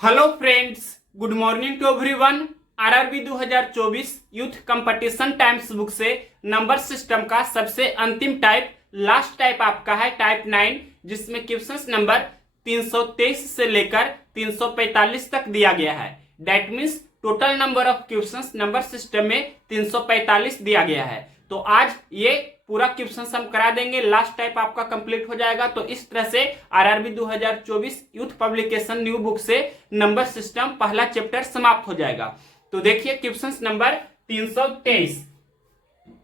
Hello friends, good morning to everyone. RRB 2024 youth competition times book से number system का सबसे अंतिम type, last type आपका है टाइप 9, जिसमें क्वेश्चंस नंबर 323 से लेकर 345 तक दिया गया है। That means total number of questions number system में 345 दिया गया है। तो आज ये पूरा क्वेश्चन हम करा देंगे, लास्ट टाइप आपका कंप्लीट हो जाएगा। तो इस तरह से RRB 2024 youth publication new book से नंबर सिस्टम पहला चैप्टर समाप्त हो जाएगा। तो देखिए क्वेश्चन नंबर 323,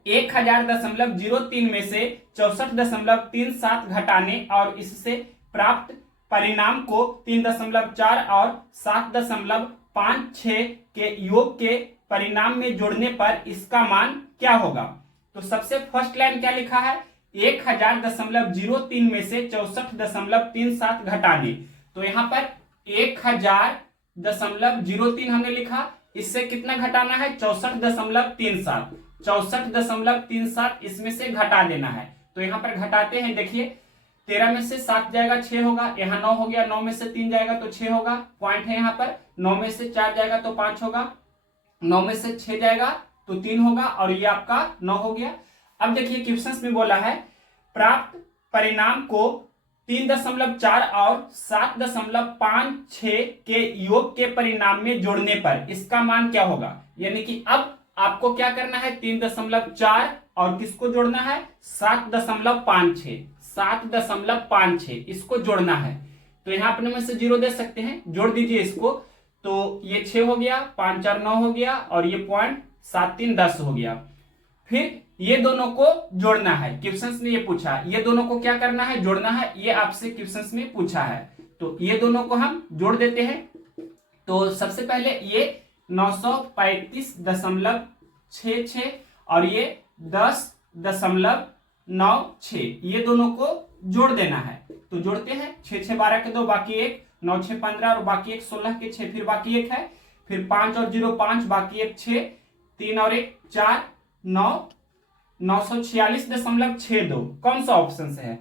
1000.03 में से 64.37 घटाने और इससे प्राप्त परिणाम को 3.4 और 7.56 के योग के परिणाम में जोड़ने पर इसका मान क्या होगा। तो सबसे फर्स्ट लाइन क्या लिखा है, 1000.03 में से 64.37 घटाने। तो यहां पर 1000.03 हमने लिखा, इससे कितना घटाना है 64.37, 64.37 इसमें से घटा देना है। तो यहां पर घटाते हैं, देखिए 13 में से 7 जाएगा 6 होगा, यहाँ 9 हो गया, 9 में से 3 जाएगा तो 6 होगा, पॉइंट है यहाँ पर। 9 में से 4 जाएगा तो 5 होगा, 9 में से 6 जाएगा तो 3 होगा और ये आपका 9 हो गया। अब देखिए क्वेश्चंस में बोला है प्राप्त परिणाम को 3.4 और 7.56 के योग के परिणाम में जोड़ने पर इसका मान क्या होगा। यानी कि अब आपको क्या करना है, 3.4 और किसको जोड़ना है 7.56, 7.56 इसको जोड़ना है। तो यहां अपने में से 0 दे सकते हैं, जोड़ दीजिए इसको। तो ये 6 हो गया, 5 4 9 हो गया और ये पॉइंट 7 3 10 हो गया। फिर ये दोनों को जोड़ना है, क्वेश्चंस में ये पूछा, ये दोनों को क्या करना है, जोड़ना है। ये आपसे क्वेश्चंस में पूछा है, तो ये दोनों को हम जोड़ देते हैं। तो सबसे पहले ये 935.66 और ये 10.96, ये दोनों को जोड़ देना है। तो जोड़ते हैं, 6 6 12 के 2 बाकी 1, 9 6 15 और बाकी 1 16 के 6, फिर बाकी 1 है, फिर 5 और 0 5, बाकी 1 6, 3 और 1 4 9, 946.62 कौन सा ऑप्शन है।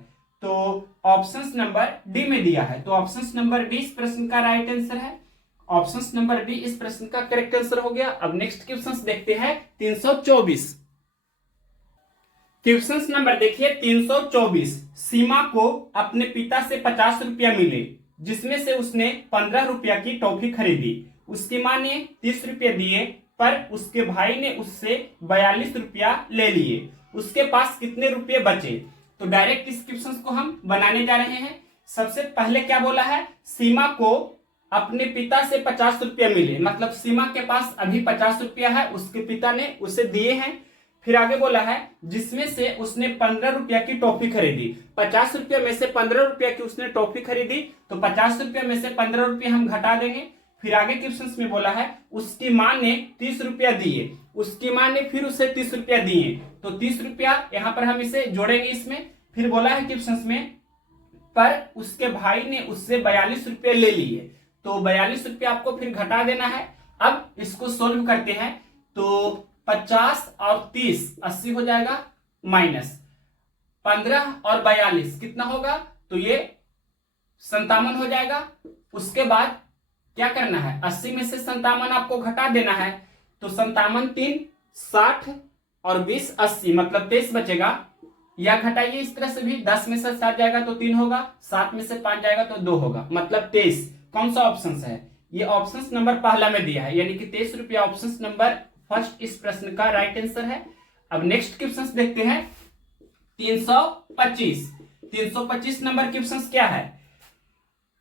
तो ऑप्शन नंबर डी में दिया है, तो ऑप्शन नंबर डी इस प्रश्न का राइट आंसर है। ऑप्शन नंबर डी इस प्रश्न का करेक्ट आंसर हो गया। अब नेक्स्ट क्वेश्चन देखते हैं 324। क्वेश्चन नंबर देखिए 324, सीमा को अपने पिता से 50 रुपया मिले, जिसमें से उसने 15 रुपया की टॉफी खरीदी। उसकी मां ने 30 रुपया दिए पर उसके भाई ने उससे 42 रुपया ले लिए। उसके पास कितने रुपये बचे। तो डायरेक्ट इस क्वेश्चन को हम बनाने जा रहे हैं। सबसे पहले क्या बोला है, सीमा को अपने पिता से 50 रुपया मिले, मतलब सीमा के पास अभी 50 रुपया है, उसके पिता ने उसे दिए हैं। फिर आगे बोला है जिसमें से उसने 15 रुपया की टॉफी खरीदी। 50 रुपया में से 15 रुपया की उसने टॉफी खरीदी, तो 50 रुपया में से 15 रुपया हम घटा देंगे। फिर आगे क्वेश्चन में बोला है उसकी मां ने 30 रुपया दिए, उसकी मां ने फिर उसे 30 रुपया दिए, तो 30 रुपया यहां पर हम इसे जोड़ेंगे इसमें। फिर बोला है क्वेश्चन में पर उसके भाई ने उससे 42 रुपया ले लिए, तो 42 रुपया आपको फिर घटा देना है। अब इसको सोल्व करते हैं, तो 50 और 30 80 हो जाएगा, माइनस 15 और 42 कितना होगा, तो ये 57 हो जाएगा। उसके बाद क्या करना है, 80 में से 57 आपको घटा देना है, तो 57 3 60 और 20 80, मतलब 23 बचेगा। या घटाइए इस तरह से भी, 10 में से 7 जाएगा तो 3 होगा, 7 में से 5 जाएगा तो 2 होगा, मतलब 23। कौन सा ऑप्शन है, ये ऑप्शन नंबर पहला में दिया है, यानी कि 23 रुपया ऑप्शन नंबर फर्स्ट इस प्रश्न का राइट आंसर है। अब नेक्स्ट क्वेश्चन देखते हैं 325। 325 नंबर क्वेश्चन क्या है,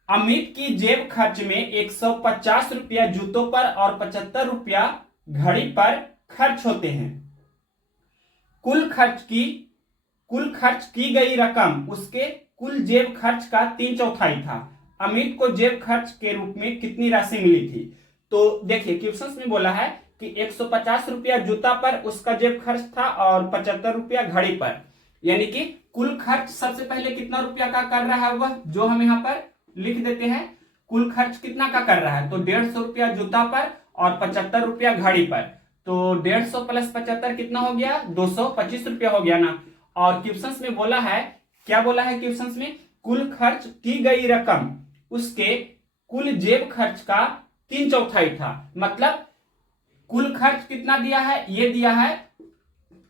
अमित की जेब खर्च में 150 रुपया जूतों पर और 75 रुपया घड़ी पर खर्च होते हैं। कुल खर्च की गई रकम उसके कुल जेब खर्च का 3/4 था। अमित को जेब खर्च के रूप में कितनी राशि मिली थी। तो देखिए क्वेश्चन में बोला है कि 150 रुपया जूता पर उसका जेब खर्च था और 75 रुपया घड़ी पर, यानी कि कुल खर्च सबसे पहले कितना रुपया का कर रहा है वह, जो हम यहाँ पर लिख देते हैं। कुल खर्च कितना का कर रहा है, तो 150 रुपया जूता पर और 75 रुपया घड़ी पर, तो 150 प्लस 75 कितना हो गया, 225 रुपया हो गया ना। और क्वेश्चन में बोला है, क्या बोला है क्वेश्चन में, कुल खर्च की गई रकम उसके कुल जेब खर्च का 3/4 था। मतलब कुल खर्च कितना दिया है, ये दिया है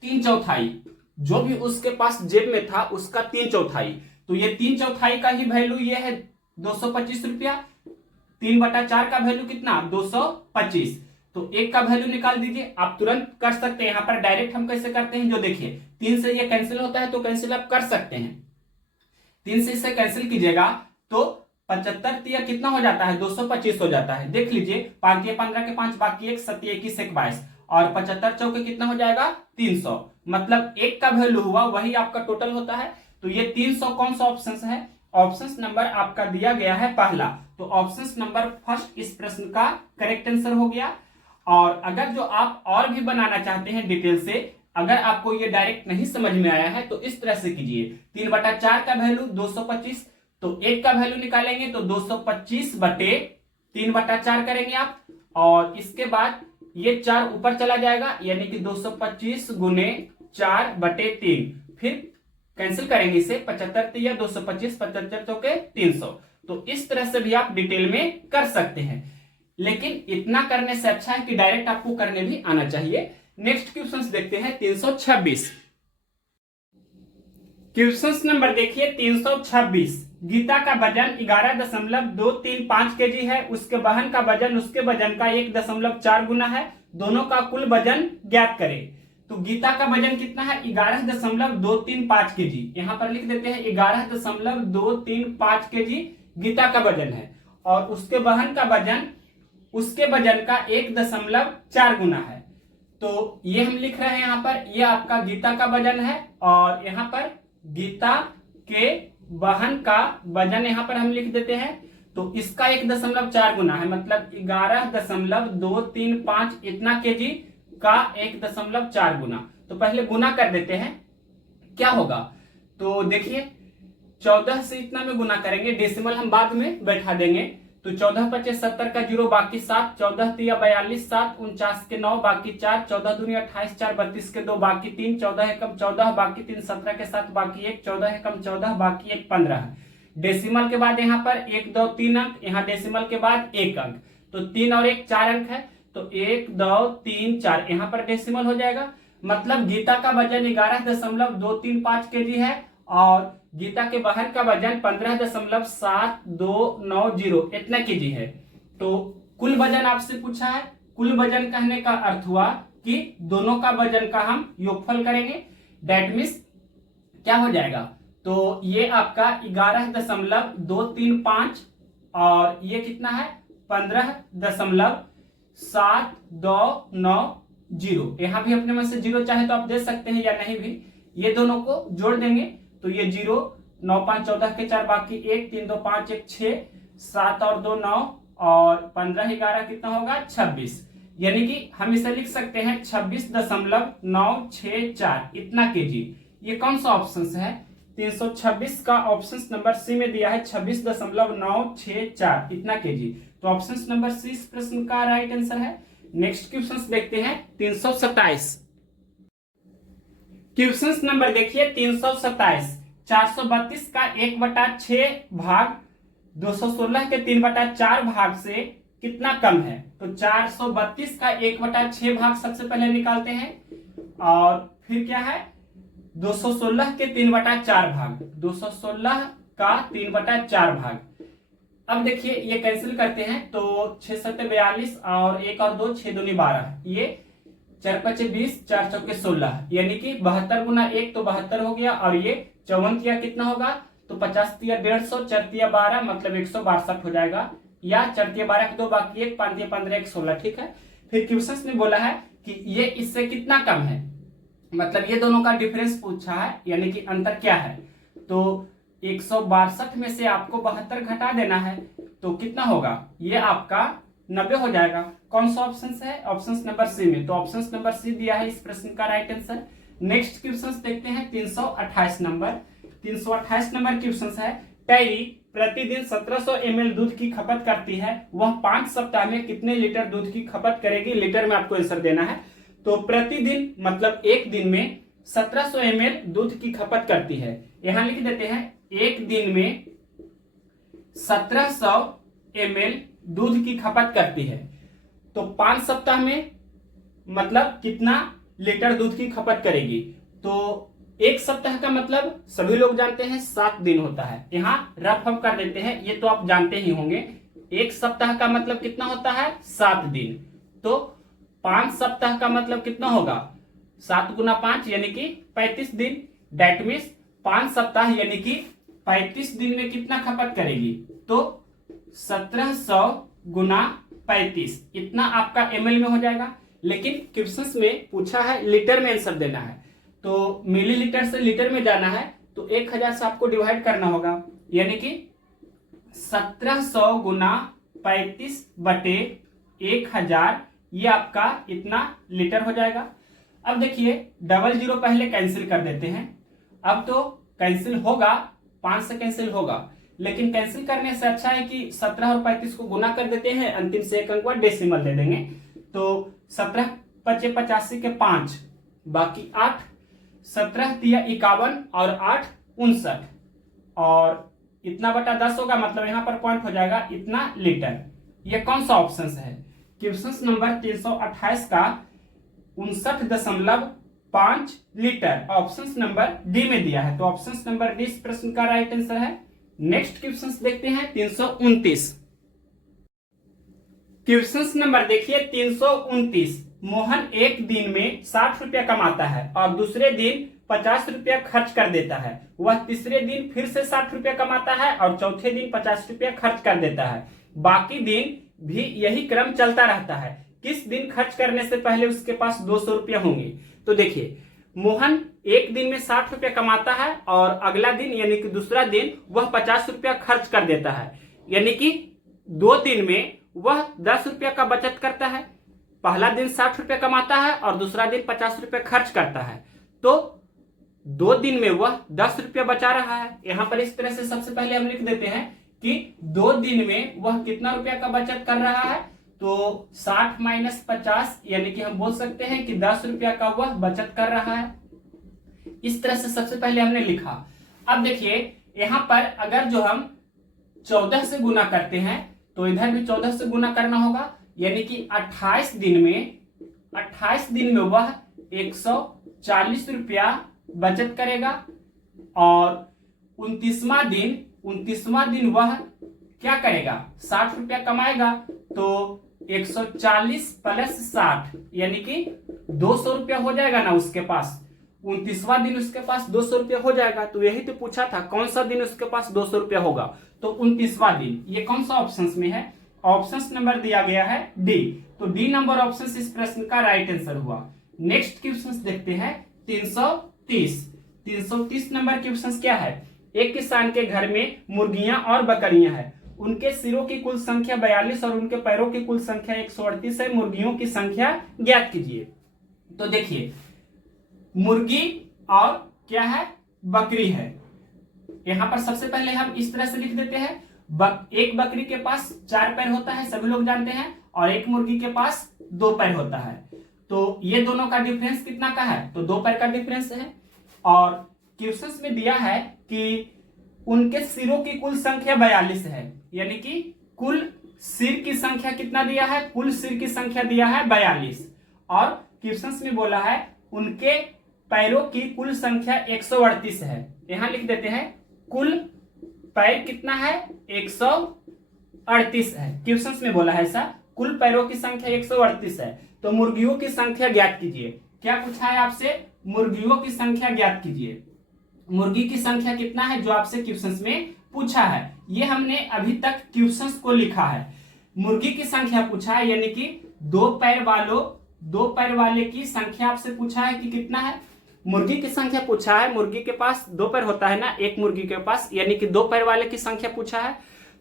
3/4, जो भी उसके पास जेब में था उसका 3/4। तो ये 3/4 का ही वैल्यू ये है 225 रुपया। 3/4 का वैल्यू कितना, 225। तो एक का वैल्यू निकाल दीजिए, आप तुरंत कर सकते हैं। यहां पर डायरेक्ट हम कैसे करते हैं, जो देखिए 3 से ये कैंसिल होता है तो कैंसिल आप कर सकते हैं। 3 से इसे कैंसिल कीजिएगा तो 75 तिया कितना हो जाता है, 225 हो जाता है। देख लीजिए 5 तिया 15 के 5 बाकी 1, 7 21 1 22 और 75 चौके कितना हो जाएगा 300। मतलब एक का वैल्यू हुआ वही आपका टोटल होता है। तो ये 300 कौन सा ऑप्शन है, ऑप्शन नंबर आपका दिया गया है पहला। तो ऑप्शन नंबर फर्स्ट इस प्रश्न का करेक्ट आंसर हो गया। और अगर जो आप और भी बनाना चाहते हैं डिटेल से, अगर आपको ये डायरेक्ट नहीं समझ में आया है तो इस तरह से कीजिए। 3/4 का वैल्यू 225, तो एक का वैल्यू निकालेंगे तो 225 बटे 3/4 करेंगे आप, और इसके बाद ये 4 ऊपर चला जाएगा, यानी कि 225 गुने 4/3। फिर कैंसिल करेंगे इसे, 75 तिया 225, 75 चौके 300। तो इस तरह से भी आप डिटेल में कर सकते हैं, लेकिन इतना करने से अच्छा है कि डायरेक्ट आपको करने भी आना चाहिए। नेक्स्ट क्वेश्चन देखते हैं 326। क्वेश्चन नंबर देखिए 326। गीता का वजन 11.235 केजी है, उसके बहन का वजन उसके वजन का 1.4 गुना है, दोनों का कुल वजन ज्ञात करें। तो गीता का वजन कितना है, 11.235 केजी। यहां पर लिख देते हैं 11.235 केजी गीता का वजन है, और उसके बहन का वजन उसके वजन का 1.4 गुना है। तो ये हम लिख रहे हैं यहां पर, ये आपका गीता का वजन है, और यहां पर गीता के बहन का वजन यहां पर हम लिख देते हैं। तो इसका 1.4 गुना है, मतलब 11.235 इतना केजी का 1.4 गुना। तो पहले गुना कर देते हैं, क्या होगा। तो देखिए 14 से इतना में गुना करेंगे, डेसिमल हम बाद में बैठा देंगे। तो 14 25 70 का 0 बाकी 7, 14 तिया 42 7, 49 के 9 बाकी 4, 14 दूनी 28 4, 32 के 2 बाकी 3, 14 एकम 14 बाकी 3, 17 के 7 बाकी 1, 14 एकम 14 बाकी 1 15। डेसिमल के बाद यहाँ पर 1 2 3 अंक, यहाँ डेसिमल के बाद 1 अंक, तो 3 और 1 4 अंक है, तो 1 2 3 4 यहाँ पर डेसिमल हो जाएगा। मतलब गीता का वजन 11.235 केजी है, और गीता के बहन का वजन 15.7290 इतना केजी है। तो कुल वजन आपसे पूछा है, कुल वजन कहने का अर्थ हुआ कि दोनों का वजन का हम योगफल करेंगे। दैट मीन्स क्या हो जाएगा, तो ये आपका 11.235 और ये कितना है 15.7290। यहां भी अपने मन से 0 चाहे तो आप दे सकते हैं या नहीं भी। ये दोनों को जोड़ देंगे तो ये 0, 9 5 14 के 4 बाकी 1, 3 2 5 1 6, 7 और 2 9, और 15 11 कितना होगा 26। यानी कि हम इसे लिख सकते हैं 26.964 इतना केजी। ये कौन सा ऑप्शन है, 326 का ऑप्शन नंबर सी में दिया है 26.964 इतना केजी। तो ऑप्शन नंबर सी इस प्रश्न का राइट आंसर है। नेक्स्ट क्वेश्चन देखते हैं 327। क्वेश्चन नंबर देखिए 327। 432 का 1/6 भाग 216 के 3/4 भाग से कितना कम है। तो 432 का 1/6 भाग सबसे पहले निकालते हैं, और फिर क्या है 216 के 3/4 भाग, 216 का 3/4 भाग। अब देखिए ये कैंसिल करते हैं, तो 6 7 42 और 1 और 2 6 दूनी 12, ये 4 5 20 4 चौके 16, यानी कि 72 गुना 1 तो 72 हो गया, और ये 54 तिया कितना होगा, तो 50 तिया 150, 4 तिया 12 मतलब 162 हो जाएगा, या 4 तिया 12 के 2 बाकी 1, 5 तिया 15 1 16, ठीक है। फिर क्वेश्चन ने बोला है कि ये इससे कितना कम है, मतलब ये दोनों का डिफरेंस पूछा है, यानी कि अंतर क्या है। तो 162 में से आपको 72 घटा देना है, तो कितना होगा, ये आपका 90 हो जाएगा। कौन सा ऑप्शन है, ऑप्शन नंबर सी में। तो ऑप्शन नंबर सी दिया है इस प्रश्न का राइट आंसर। नेक्स्ट क्वेश्चन देखते हैं 328 नंबर। 328 नंबर क्वेश्चन है, टैरी प्रतिदिन 1700 ml दूध की खपत करती है, वह 5 सप्ताह में कितने लीटर दूध की खपत करेगी, लीटर में आपको आंसर देना है। तो प्रतिदिन मतलब एक दिन में 1700 ml दूध की खपत करती है। यहां लिख देते हैं एक दिन में 1700 ml दूध की खपत करती है। तो 5 सप्ताह में मतलब कितना लीटर दूध की खपत करेगी? तो एक सप्ताह का मतलब सभी लोग जानते हैं 7 दिन होता है। यहाँ रफ हम कर देते हैं, ये तो आप जानते ही होंगे। एक सप्ताह का मतलब कितना होता है? 7 दिन। तो 5 सप्ताह का मतलब कितना होगा? 7 गुना 5 यानी कि 35 दिन। डेट मीन्स 5 सप्ताह यानी कि 35 दिन में कितना खपत करेगी? तो 1700 गुना 35 इतना आपका ml में हो जाएगा। लेकिन क्वेश्चंस में पूछा है लीटर में आंसर देना है, तो मिलीलीटर से लीटर में जाना है, तो 1000 से आपको डिवाइड करना होगा, यानी कि 1700 गुना 35 बटे 1000, ये आपका इतना लीटर हो जाएगा। अब देखिए 00 पहले कैंसिल कर देते हैं। अब तो कैंसिल होगा, 5 से कैंसिल होगा, लेकिन कैंसिल करने से अच्छा है कि 17 और 35 को गुना कर देते हैं, अंतिम से एक अंक डेसिमल दे देंगे। तो 17 पचे 85 के 5 बाकी 8, 17 तिया 51 और 8 59, और इतना बटा 10 होगा, मतलब यहां पर पॉइंट हो जाएगा इतना लीटर। ये कौन सा ऑप्शन है? क्वेश्चन नंबर 328 का 59.5 लीटर ऑप्शन नंबर डी में दिया है। तो ऑप्शन नंबर डी इस प्रश्न का राइट आंसर है। नेक्स्ट क्वेश्चन देखते हैं 329। क्वेश्चन नंबर देखिए 329। मोहन एक दिन में 60 रुपया कमाता है और दूसरे दिन 50 रुपया खर्च कर देता है। वह तीसरे दिन फिर से 60 रुपया कमाता है और चौथे दिन 50 रुपया खर्च कर देता है। बाकी दिन भी यही क्रम चलता रहता है। किस दिन खर्च करने से पहले उसके पास 200 रुपया होंगे? तो देखिए मोहन एक दिन में 60 रुपया कमाता है और अगला दिन यानी कि दूसरा दिन वह 50 रुपया खर्च कर देता है, यानी कि 2 दिन में वह 10 रुपया का बचत करता है। पहला दिन 60 रुपया कमाता है और दूसरा दिन 50 रुपया खर्च करता है, तो 2 दिन में वह 10 रुपया बचा रहा है। यहां पर इस तरह से सबसे पहले हम लिख देते हैं कि 2 दिन में वह कितना रुपया का बचत कर रहा है? तो 60 माइनस 50 यानी कि हम बोल सकते हैं कि 10 रुपया का वह बचत कर रहा है। इस तरह से सबसे पहले हमने लिखा। अब देखिए यहां पर अगर जो हम 14 से गुना करते हैं तो इधर भी 14 से गुना करना होगा, यानी कि 28 दिन में वह 140 रुपया बचत करेगा और 29वां दिन वह क्या करेगा? 60 रुपया कमाएगा। तो 140 प्लस 60 यानी कि 200 रुपया हो जाएगा ना उसके पास। 29वां दिन उसके पास 200 रुपया हो जाएगा। तो यही तो पूछा था कौन सा दिन उसके पास 200 रुपया होगा, तो 29वां दिन। ये कौन सा ऑप्शन में है? ऑप्शन नंबर दिया गया है डी। तो डी नंबर ऑप्शन इस प्रश्न का राइट आंसर हुआ। नेक्स्ट क्वेश्चन देखते हैं 330 नंबर क्वेश्चन क्या है? एक किसान के घर में मुर्गियां और बकरियां हैं। उनके सिरों की कुल संख्या 42 और उनके पैरों की कुल संख्या 138 है। मुर्गियों की संख्या ज्ञात कीजिए। तो देखिए मुर्गी और क्या है? बकरी है। यहां पर सबसे पहले हम इस तरह से लिख देते हैं, एक बकरी के पास 4 पैर होता है, सभी लोग जानते हैं, और एक मुर्गी के पास 2 पैर होता है। तो ये दोनों का डिफरेंस कितना का है? तो 2 पैर का डिफरेंस है। और क्वेश्चन में दिया है कि उनके सिरों की कुल संख्या 42 है, यानी कि कुल सिर की संख्या कितना दिया है? कुल सिर की संख्या दिया है 42, और क्वेश्चन में बोला है उनके पैरों की कुल संख्या 138 है। यहां लिख देते हैं कुल पैर कितना है? 138 है। क्वेश्चन में बोला है ऐसा, कुल पैरों की संख्या 138 है। तो मुर्गियों की संख्या ज्ञात कीजिए। क्या पूछा है आपसे? मुर्गियों की संख्या ज्ञात कीजिए। मुर्गी की संख्या कितना है जो आपसे क्वेश्चन में पूछा है? ये हमने अभी तक क्वेश्चन को लिखा है। मुर्गी की संख्या पूछा है, यानी कि 2 पैर वाले की संख्या आपसे पूछा है कि कितना है। मुर्गी की संख्या पूछा है, मुर्गी के पास 2 पैर होता है ना एक मुर्गी के पास, यानी कि 2 पैर वाले की संख्या पूछा है।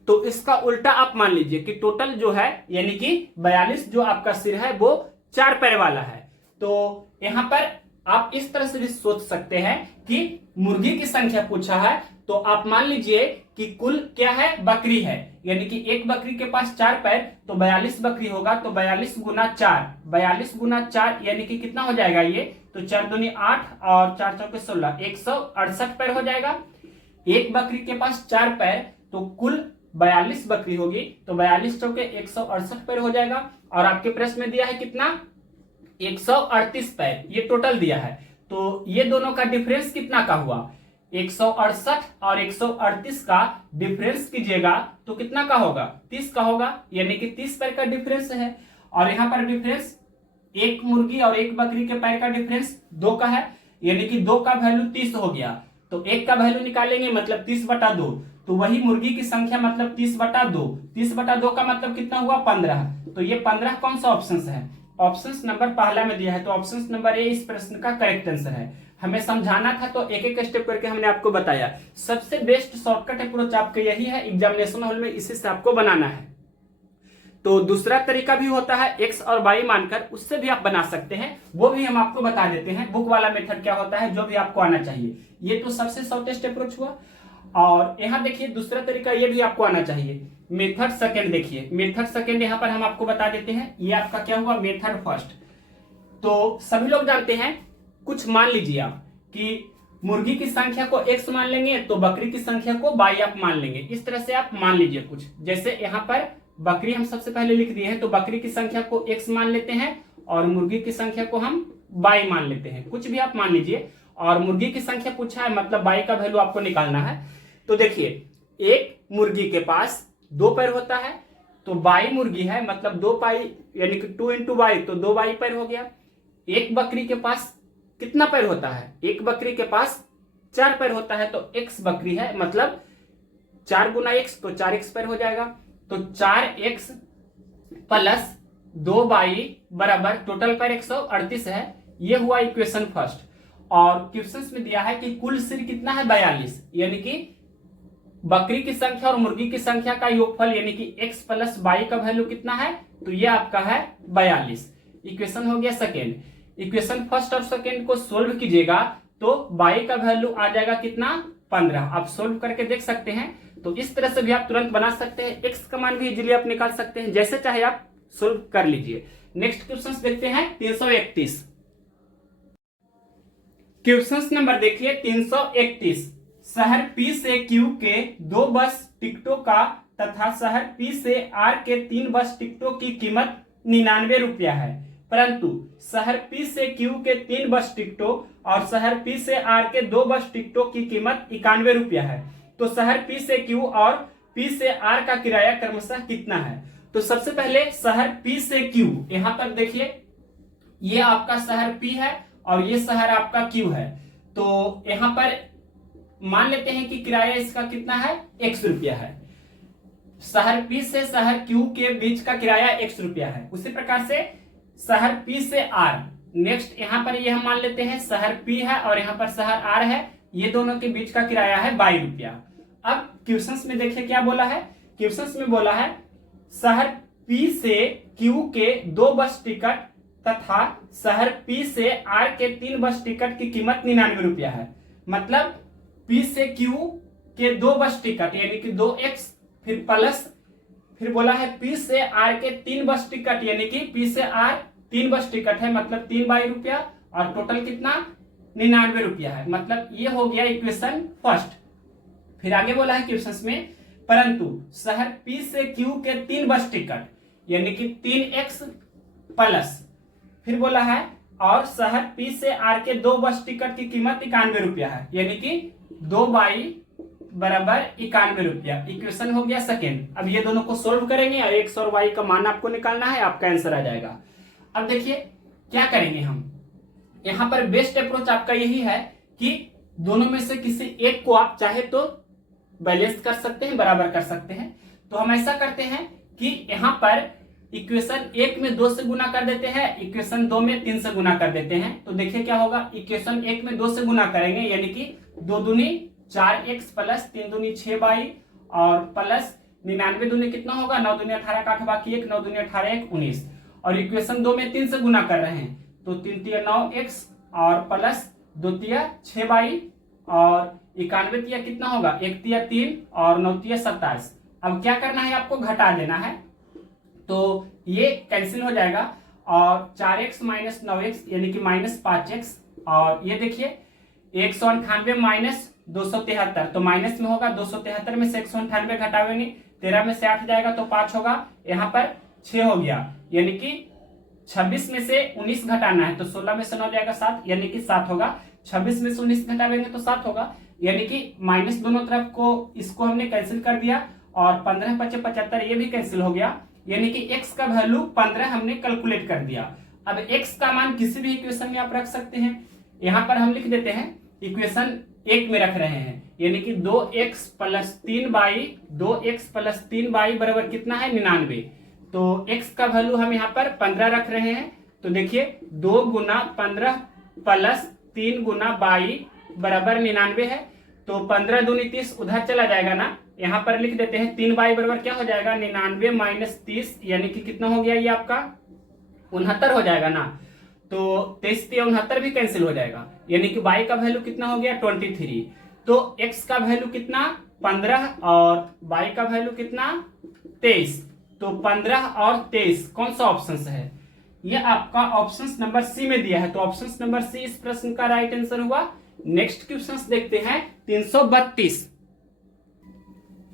तो इसका उल्टा आप मान लीजिए कि टोटल जो है यानी कि 42 जो आपका सिर है वो 4 पैर वाला है। तो यहां पर आप इस तरह से भी सोच सकते हैं कि मुर्गी की संख्या पूछा है तो आप मान लीजिए कि कुल क्या है? बकरी है, यानी कि एक बकरी के पास 4 पैर, तो 42 बकरी होगा। तो 42 गुना 4 यानी कि कितना हो जाएगा ये? तो 4 दूनी 8 और 4 चौके 16, 168 पैर हो जाएगा। एक बकरी के पास 4 पैर, तो कुल 42 बकरी होगी तो 42 चौके 168 पैर हो जाएगा। और आपके प्रश्न में दिया है कितना, 138 पैर, ये टोटल दिया है। तो ये दोनों का डिफरेंस कितना का हुआ, 168 और 138 का डिफरेंस कीजिएगा तो कितना का होगा, 30 का होगा, यानी कि 30 पैर का डिफरेंस है। और यहाँ पर डिफरेंस एक मुर्गी और एक बकरी के पैर का डिफरेंस 2 का है, यानी कि 2 का वैल्यू 30 हो गया। तो 1 का वैल्यू निकालेंगे मतलब 30/2, तो वही मुर्गी की संख्या मतलब 30/2, 30/2 का मतलब कितना हुआ 15। तो ये 15 कौन सा ऑप्शन है, ऑप्शन नंबर पहला में दिया है, तो ऑप्शन नंबर ए इस प्रश्न का करेक्ट आंसर है। हमें समझाना था तो एक एक स्टेप करके हमने आपको बताया। सबसे बेस्ट शॉर्टकट अप्रोच आपका यही है, एग्जामिनेशन हॉल में इसी से आपको बनाना है। तो दूसरा तरीका भी होता है एक्स और वाई मानकर, उससे भी आप बना सकते हैं, वो भी हम आपको बता देते हैं। बुक वाला मेथड क्या होता है, जो भी आपको आना चाहिए। ये तो सबसे शॉर्टेस्ट अप्रोच हुआ। और यहाँ देखिए दूसरा तरीका ये भी आपको आना चाहिए, मेथड सेकंड। देखिए मेथड सेकंड यहाँ पर हम आपको बता देते हैं। ये आपका क्या हुआ, मेथड फर्स्ट। तो सभी लोग जानते हैं, कुछ मान लीजिए आप कि मुर्गी की संख्या को x मान लेंगे तो बकरी की संख्या को y आप मान लेंगे। इस तरह से आप मान लीजिए कुछ, जैसे यहाँ पर बकरी हम सबसे पहले लिख दिए हैं, तो बकरी की संख्या को x मान लेते हैं और मुर्गी की संख्या को हम y मान लेते हैं। कुछ भी आप मान लीजिए, और मुर्गी की संख्या पूछा है मतलब y का वैल्यू आपको निकालना है। तो देखिए एक मुर्गी के पास 2 पैर होता है, तो y मुर्गी है मतलब 2 पाई, यानी कि 2 × y, तो 2y पैर हो गया। एक बकरी के पास कितना पैर होता है, एक बकरी के पास 4 पैर होता है, तो x बकरी है मतलब 4 × x, तो 4x पैर हो जाएगा। तो 4x प्लस 2y बराबर टोटल पैर 138 है। ये हुआ इक्वेशन फर्स्ट। और क्वेश्चन में दिया है कि कुल सिर कितना है 42, यानी कि बकरी की संख्या और मुर्गी की संख्या का योगफल, यानी कि x प्लस y का वैल्यू कितना है, तो ये आपका है 42। इक्वेशन हो गया सेकेंड। इक्वेशन फर्स्ट और सेकेंड को सोल्व कीजिएगा तो y का वैल्यू आ जाएगा कितना, 15। आप सोल्व करके देख सकते हैं। तो इस तरह से भी आप तुरंत बना सकते हैं, x का मान भी इजीली आप निकाल सकते हैं, जैसे चाहे आप सोल्व कर लीजिए। नेक्स्ट क्वेश्चन देखते हैं 331। क्वेश्चन नंबर देखिए 331। शहर P से Q के 2 बस टिकटों का तथा शहर P से R के 3 बस टिकटों की कीमत 99 रुपया है, परंतु शहर P से Q के 3 बस टिकटों और शहर P से R के 2 बस टिकटों की कीमत 91 रुपया है। तो शहर P से Q और P से R का किराया क्रमशः कितना है। तो सबसे पहले शहर P से Q, यहां पर देखिए ये आपका शहर P है और ये शहर आपका Q है। तो यहां पर मान लेते हैं कि किराया इसका कितना है, 100 रुपया है। शहर P से शहर Q के बीच का किराया 100 रुपया है। उसी प्रकार से शहर P से R, नेक्स्ट यहां पर ये हम मान लेते हैं शहर P है और यहां पर शहर R है, ये दोनों के बीच का किराया है 22 रुपया। अब क्वेश्चंस में देखिए क्या बोला है, क्वेश्चंस में बोला है शहर P से Q के 2 बस टिकट तथा शहर P से R के 3 बस टिकट की कीमत 99 रुपया है। मतलब P से Q के 2 बस टिकट यानी कि 2x, फिर प्लस, फिर बोला है P से R के 3 बस टिकट यानी कि P से R 3 बस टिकट है मतलब 3 रुपया, और टोटल कितना 99 रुपया है। मतलब ये हो गया इक्वेशन फर्स्ट। फिर आगे बोला है क्वेश्चन में, परंतु शहर P से Q के 3 बस टिकट यानी कि 3x प्लस, फिर बोला है और शहर P से R के 2 बस टिकट की कीमत 91 रुपया है, यानी कि 2y बराबर 91 रुपया। इक्वेशन हो गया सेकेंड। अब ये दोनों को सोल्व करेंगे और x और y का मान आपको निकालना है, आपका आंसर आ जाएगा। अब देखिए क्या करेंगे हम, यहां पर बेस्ट अप्रोच आपका यही है कि दोनों में से किसी एक को आप चाहे तो बैलेंस कर सकते हैं, बराबर कर सकते हैं। तो हम ऐसा करते हैं कि यहां पर इक्वेशन 1 में 2 से गुना कर देते हैं, इक्वेशन 2 में 3 से गुना कर देते हैं। तो देखिए क्या होगा, इक्वेशन 1 में 2 से गुना करेंगे यानी कि 2 दूनी 4x प्लस 3 दूनी 6y और प्लस 99 दूनी कितना होगा, 9 दूनी 18 का 8 बाकी 1, 9 दूनी 18 1 19। और इक्वेशन 2 में 3 से गुना कर रहे हैं तो 3 तिया 9x और प्लस 2 तिया 6y और 91 तिया कितना होगा, 1 तिया 3 और 9 तिया 27। अब क्या करना है, आपको घटा देना है, तो ये कैंसिल हो जाएगा और 4x माइनस 9x यानी कि माइनस 5x, और ये देखिए 198 माइनस 273, तो माइनस में होगा 273 में से 198 घटावेंगे 13 में से 8 जाएगा तो 5 होगा, यहाँ पर 6 हो गया, यानी कि 26 में से 19 घटाना है तो 16 में से 9 जाएगा 7, यानी कि 7 होगा। 26 में से 19 घटाएंगे तो 7 होगा, यानी कि माइनस दोनों तरफ को इसको हमने कैंसिल कर दिया और 15 × 5 = 75 ये भी कैंसिल हो गया, यानी कि x का वैल्यू 15 हमने कैलकुलेट कर दिया। अब x का मान किसी भी इक्वेशन में आप रख सकते हैं, यहाँ पर हम लिख देते हैं इक्वेशन 1 में रख रहे हैं, यानी कि 2x + 3y बराबर कितना है 99। तो x का वैल्यू हम यहाँ पर 15 रख रहे हैं, तो देखिए 2 × 15 + 3 × y बराबर 99 है, तो 15 दूनी 30 उधर चला जाएगा ना, यहाँ पर लिख देते हैं 3y बराबर क्या हो जाएगा 99 - 30, यानी कि कितना हो गया ये आपका 69 हो जाएगा ना, तो 23 × 69 भी कैंसिल हो जाएगा, यानी कि y का वैल्यू कितना हो गया 23। तो x का वैल्यू कितना 15 और y का वैल्यू कितना 23, तो 15 और 23 कौन सा ऑप्शन है, ये आपका ऑप्शन नंबर सी में दिया है, तो ऑप्शन नंबर सी इस प्रश्न का राइट आंसर हुआ। नेक्स्ट क्वेश्चन देखते हैं 332।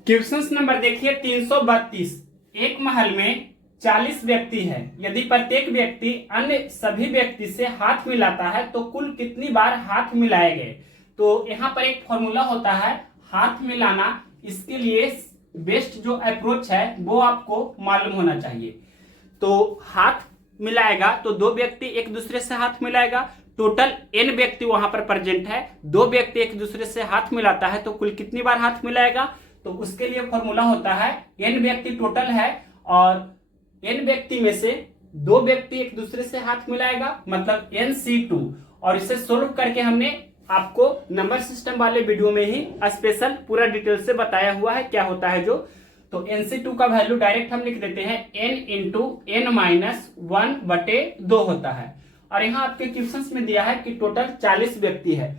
क्वेश्चन नंबर देखिए 332। एक महल में 40 व्यक्ति है, यदि प्रत्येक व्यक्ति अन्य सभी व्यक्ति से हाथ मिलाता है तो कुल कितनी बार हाथ मिलाएंगे। तो यहाँ पर एक फॉर्मूला होता है हाथ मिलाना, इसके लिए बेस्ट जो अप्रोच है वो आपको मालूम होना चाहिए। तो हाथ मिलाएगा तो 2 व्यक्ति एक दूसरे से हाथ मिलाएगा, टोटल n व्यक्ति वहां पर प्रेजेंट है, 2 व्यक्ति एक दूसरे से हाथ मिलाता है तो कुल कितनी बार हाथ मिलाएगा। तो उसके लिए फॉर्मूला होता है n व्यक्ति टोटल है और n व्यक्ति में से 2 व्यक्ति एक दूसरे से हाथ मिलाएगा, मतलब NC2। और इसे सोल्व करके हमने आपको नंबर सिस्टम वाले वीडियो में ही स्पेशल पूरा डिटेल से बताया हुआ है क्या होता है जो। तो NC2 का वैल्यू डायरेक्ट हम लिख देते हैं n × n - 1/2 होता है। और यहाँ आपके क्वेश्चंस में दिया है कि टोटल 40 व्यक्ति है,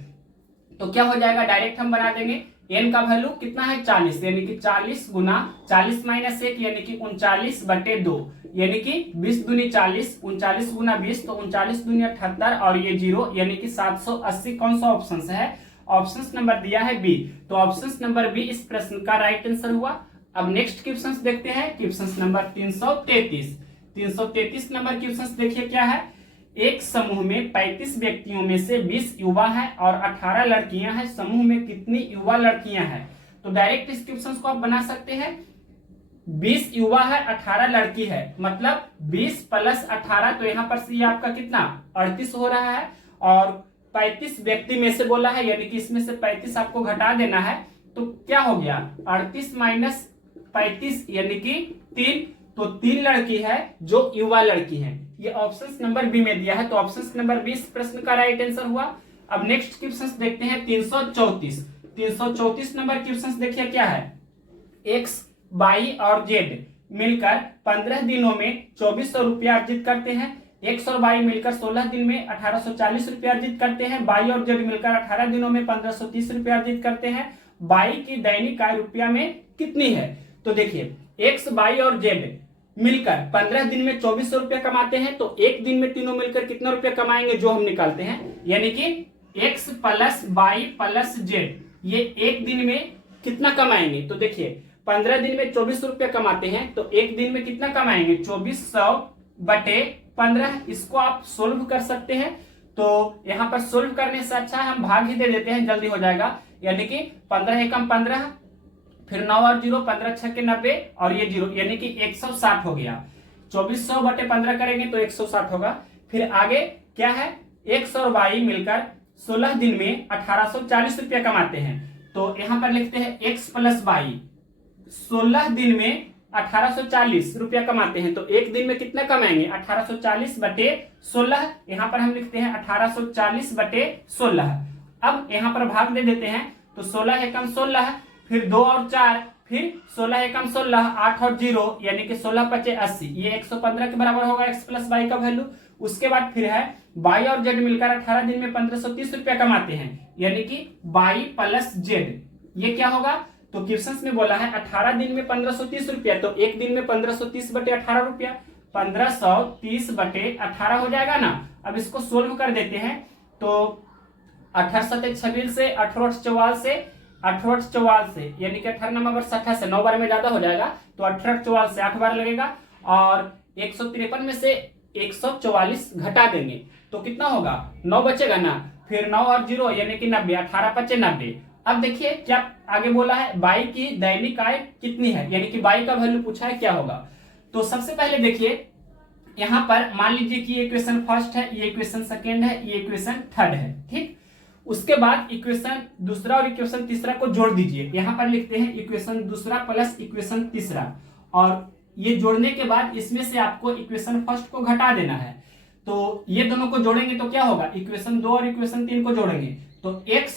तो क्या हो जाएगा डायरेक्ट हम बना देंगे, n का वैल्यू कितना है 40, यानी कि 40 × 40 - 1 यानी कि 39/2, यानी कि 20 दूनी 40, 39 × 20 तो 39 दूनी 78 और ये 0, यानी कि 780 कौन सा ऑप्शन है, ऑप्शन नंबर दिया है बी। तो ऑप्शन नंबर बी इस प्रश्न का राइट आंसर हुआ। अब नेक्स्ट क्वेश्चन देखते हैं, क्वेश्चन नंबर 333। 333 नंबर क्वेश्चन देखिए क्या है। एक समूह में 35 व्यक्तियों में से 20 युवा है और 18 लड़कियां हैं, समूह में कितनी युवा लड़कियां हैं। तो डायरेक्ट इस क्वेश्चन को आप बना सकते हैं, 20 युवा है 18 लड़की है, मतलब 20 + 18, तो यहाँ पर से आपका कितना 38 हो रहा है, और 35 व्यक्ति में से बोला है, यानी कि इसमें से 35 आपको घटा देना है, तो क्या हो गया 38 - 35 यानी कि 3, तो 3 लड़की है जो युवा लड़की है। ये ऑप्शन नंबर बी में दिया है, तो ऑप्शन नंबर बी इस प्रश्न का राइट आंसर हुआ। अब नेक्स्ट क्वेश्चन देखते हैं 334। 334 नंबर क्वेश्चन देखिए क्या है। एक्स, वाई और जेड मिलकर 15 दिनों में 2400 रुपया अर्जित करते हैं। एक्स और वाई मिलकर 16 दिन में 1840 रुपया अर्जित करते हैं। वाई और जेड मिलकर 18 दिनों में 1530 रुपया अर्जित करते हैं। वाई की दैनिक आय रुपया में कितनी है। तो देखिए एक्स, वाई और जेड मिलकर 15 दिन में 2400 रुपया कमाते हैं, तो एक दिन में तीनों मिलकर कितना रुपया कमाएंगे जो हम निकालते हैं, यानी कि एक्स + वाई + जेड ये एक दिन में कितना कमाएंगे। तो देखिए 15 दिन में 2400 रुपया कमाते हैं, तो एक दिन में कितना कमाएंगे 2400/15। इसको आप सोल्व कर सकते हैं, तो यहाँ पर सोल्व करने से अच्छा हम भाग ही दे देते हैं, जल्दी हो जाएगा, यानी कि 15 × 15, फिर 9 और 0, 15 × 6 = 90 और ये 0, यानी कि 160 हो गया। 2400/15 करेंगे तो 160 होगा। फिर आगे क्या है, एक्स और वाई मिलकर 16 दिन में 1840 रुपया कमाते हैं, तो यहाँ पर लिखते हैं एक्स + वाई 16 दिन में 1840 रुपया कमाते हैं, तो एक दिन में कितना कमाएंगे 1840/16। यहाँ पर हम लिखते हैं 1840/16। अब यहाँ पर भाग दे देते हैं, तो 16 × 16, फिर 2 और 4, फिर 16 × 16, 8 और 0, यानी कि 16 × 5 = 80, ये 115 के बराबर होगा एक्स + वाई का वैल्यू। उसके बाद फिर है वाई और जेड मिलकर 18 दिन में 1530 रुपया कमाते हैं, यानी कि वाई + जेड ये क्या होगा। तो क्वेश्चन में बोला है 18 दिन में 1530 रुपया, तो एक दिन में 1530/18 रुपया, 1530/18 हो जाएगा ना। अब इसको सोल्व कर देते हैं, तो 18 × 7 = 26 से 18 × 8 = 44 से 18 44 से, यानी कि 18 नंबर 60 से 9 बार में ज्यादा हो जाएगा, तो 18 44 से 8 बार लगेगा, और 153 में से 144 घटा देंगे तो कितना होगा, 9 बचेगा ना, फिर 9 और 0 यानी कि 90, 18 पचे 90। अब देखिए क्या आगे बोला है, बाई की दैनिक आय कितनी है, यानी कि बाई का वैल्यू पूछा है क्या होगा। तो सबसे पहले देखिए यहां पर मान लीजिए कि ये इक्वेशन फर्स्ट है, ये इक्वेशन सेकेंड है, ये इक्वेशन थर्ड है, ठीक। उसके बाद इक्वेशन दूसरा और इक्वेशन तीसरा को जोड़ दीजिए। यहां पर लिखते हैं इक्वेशन दूसरा प्लस इक्वेशन तीसरा, और ये जोड़ने के बाद इसमें से आपको इक्वेशन फर्स्ट को घटा देना है। तो ये दोनों को जोड़ेंगे तो क्या होगा, इक्वेशन 2 और इक्वेशन 3 को जोड़ेंगे तो x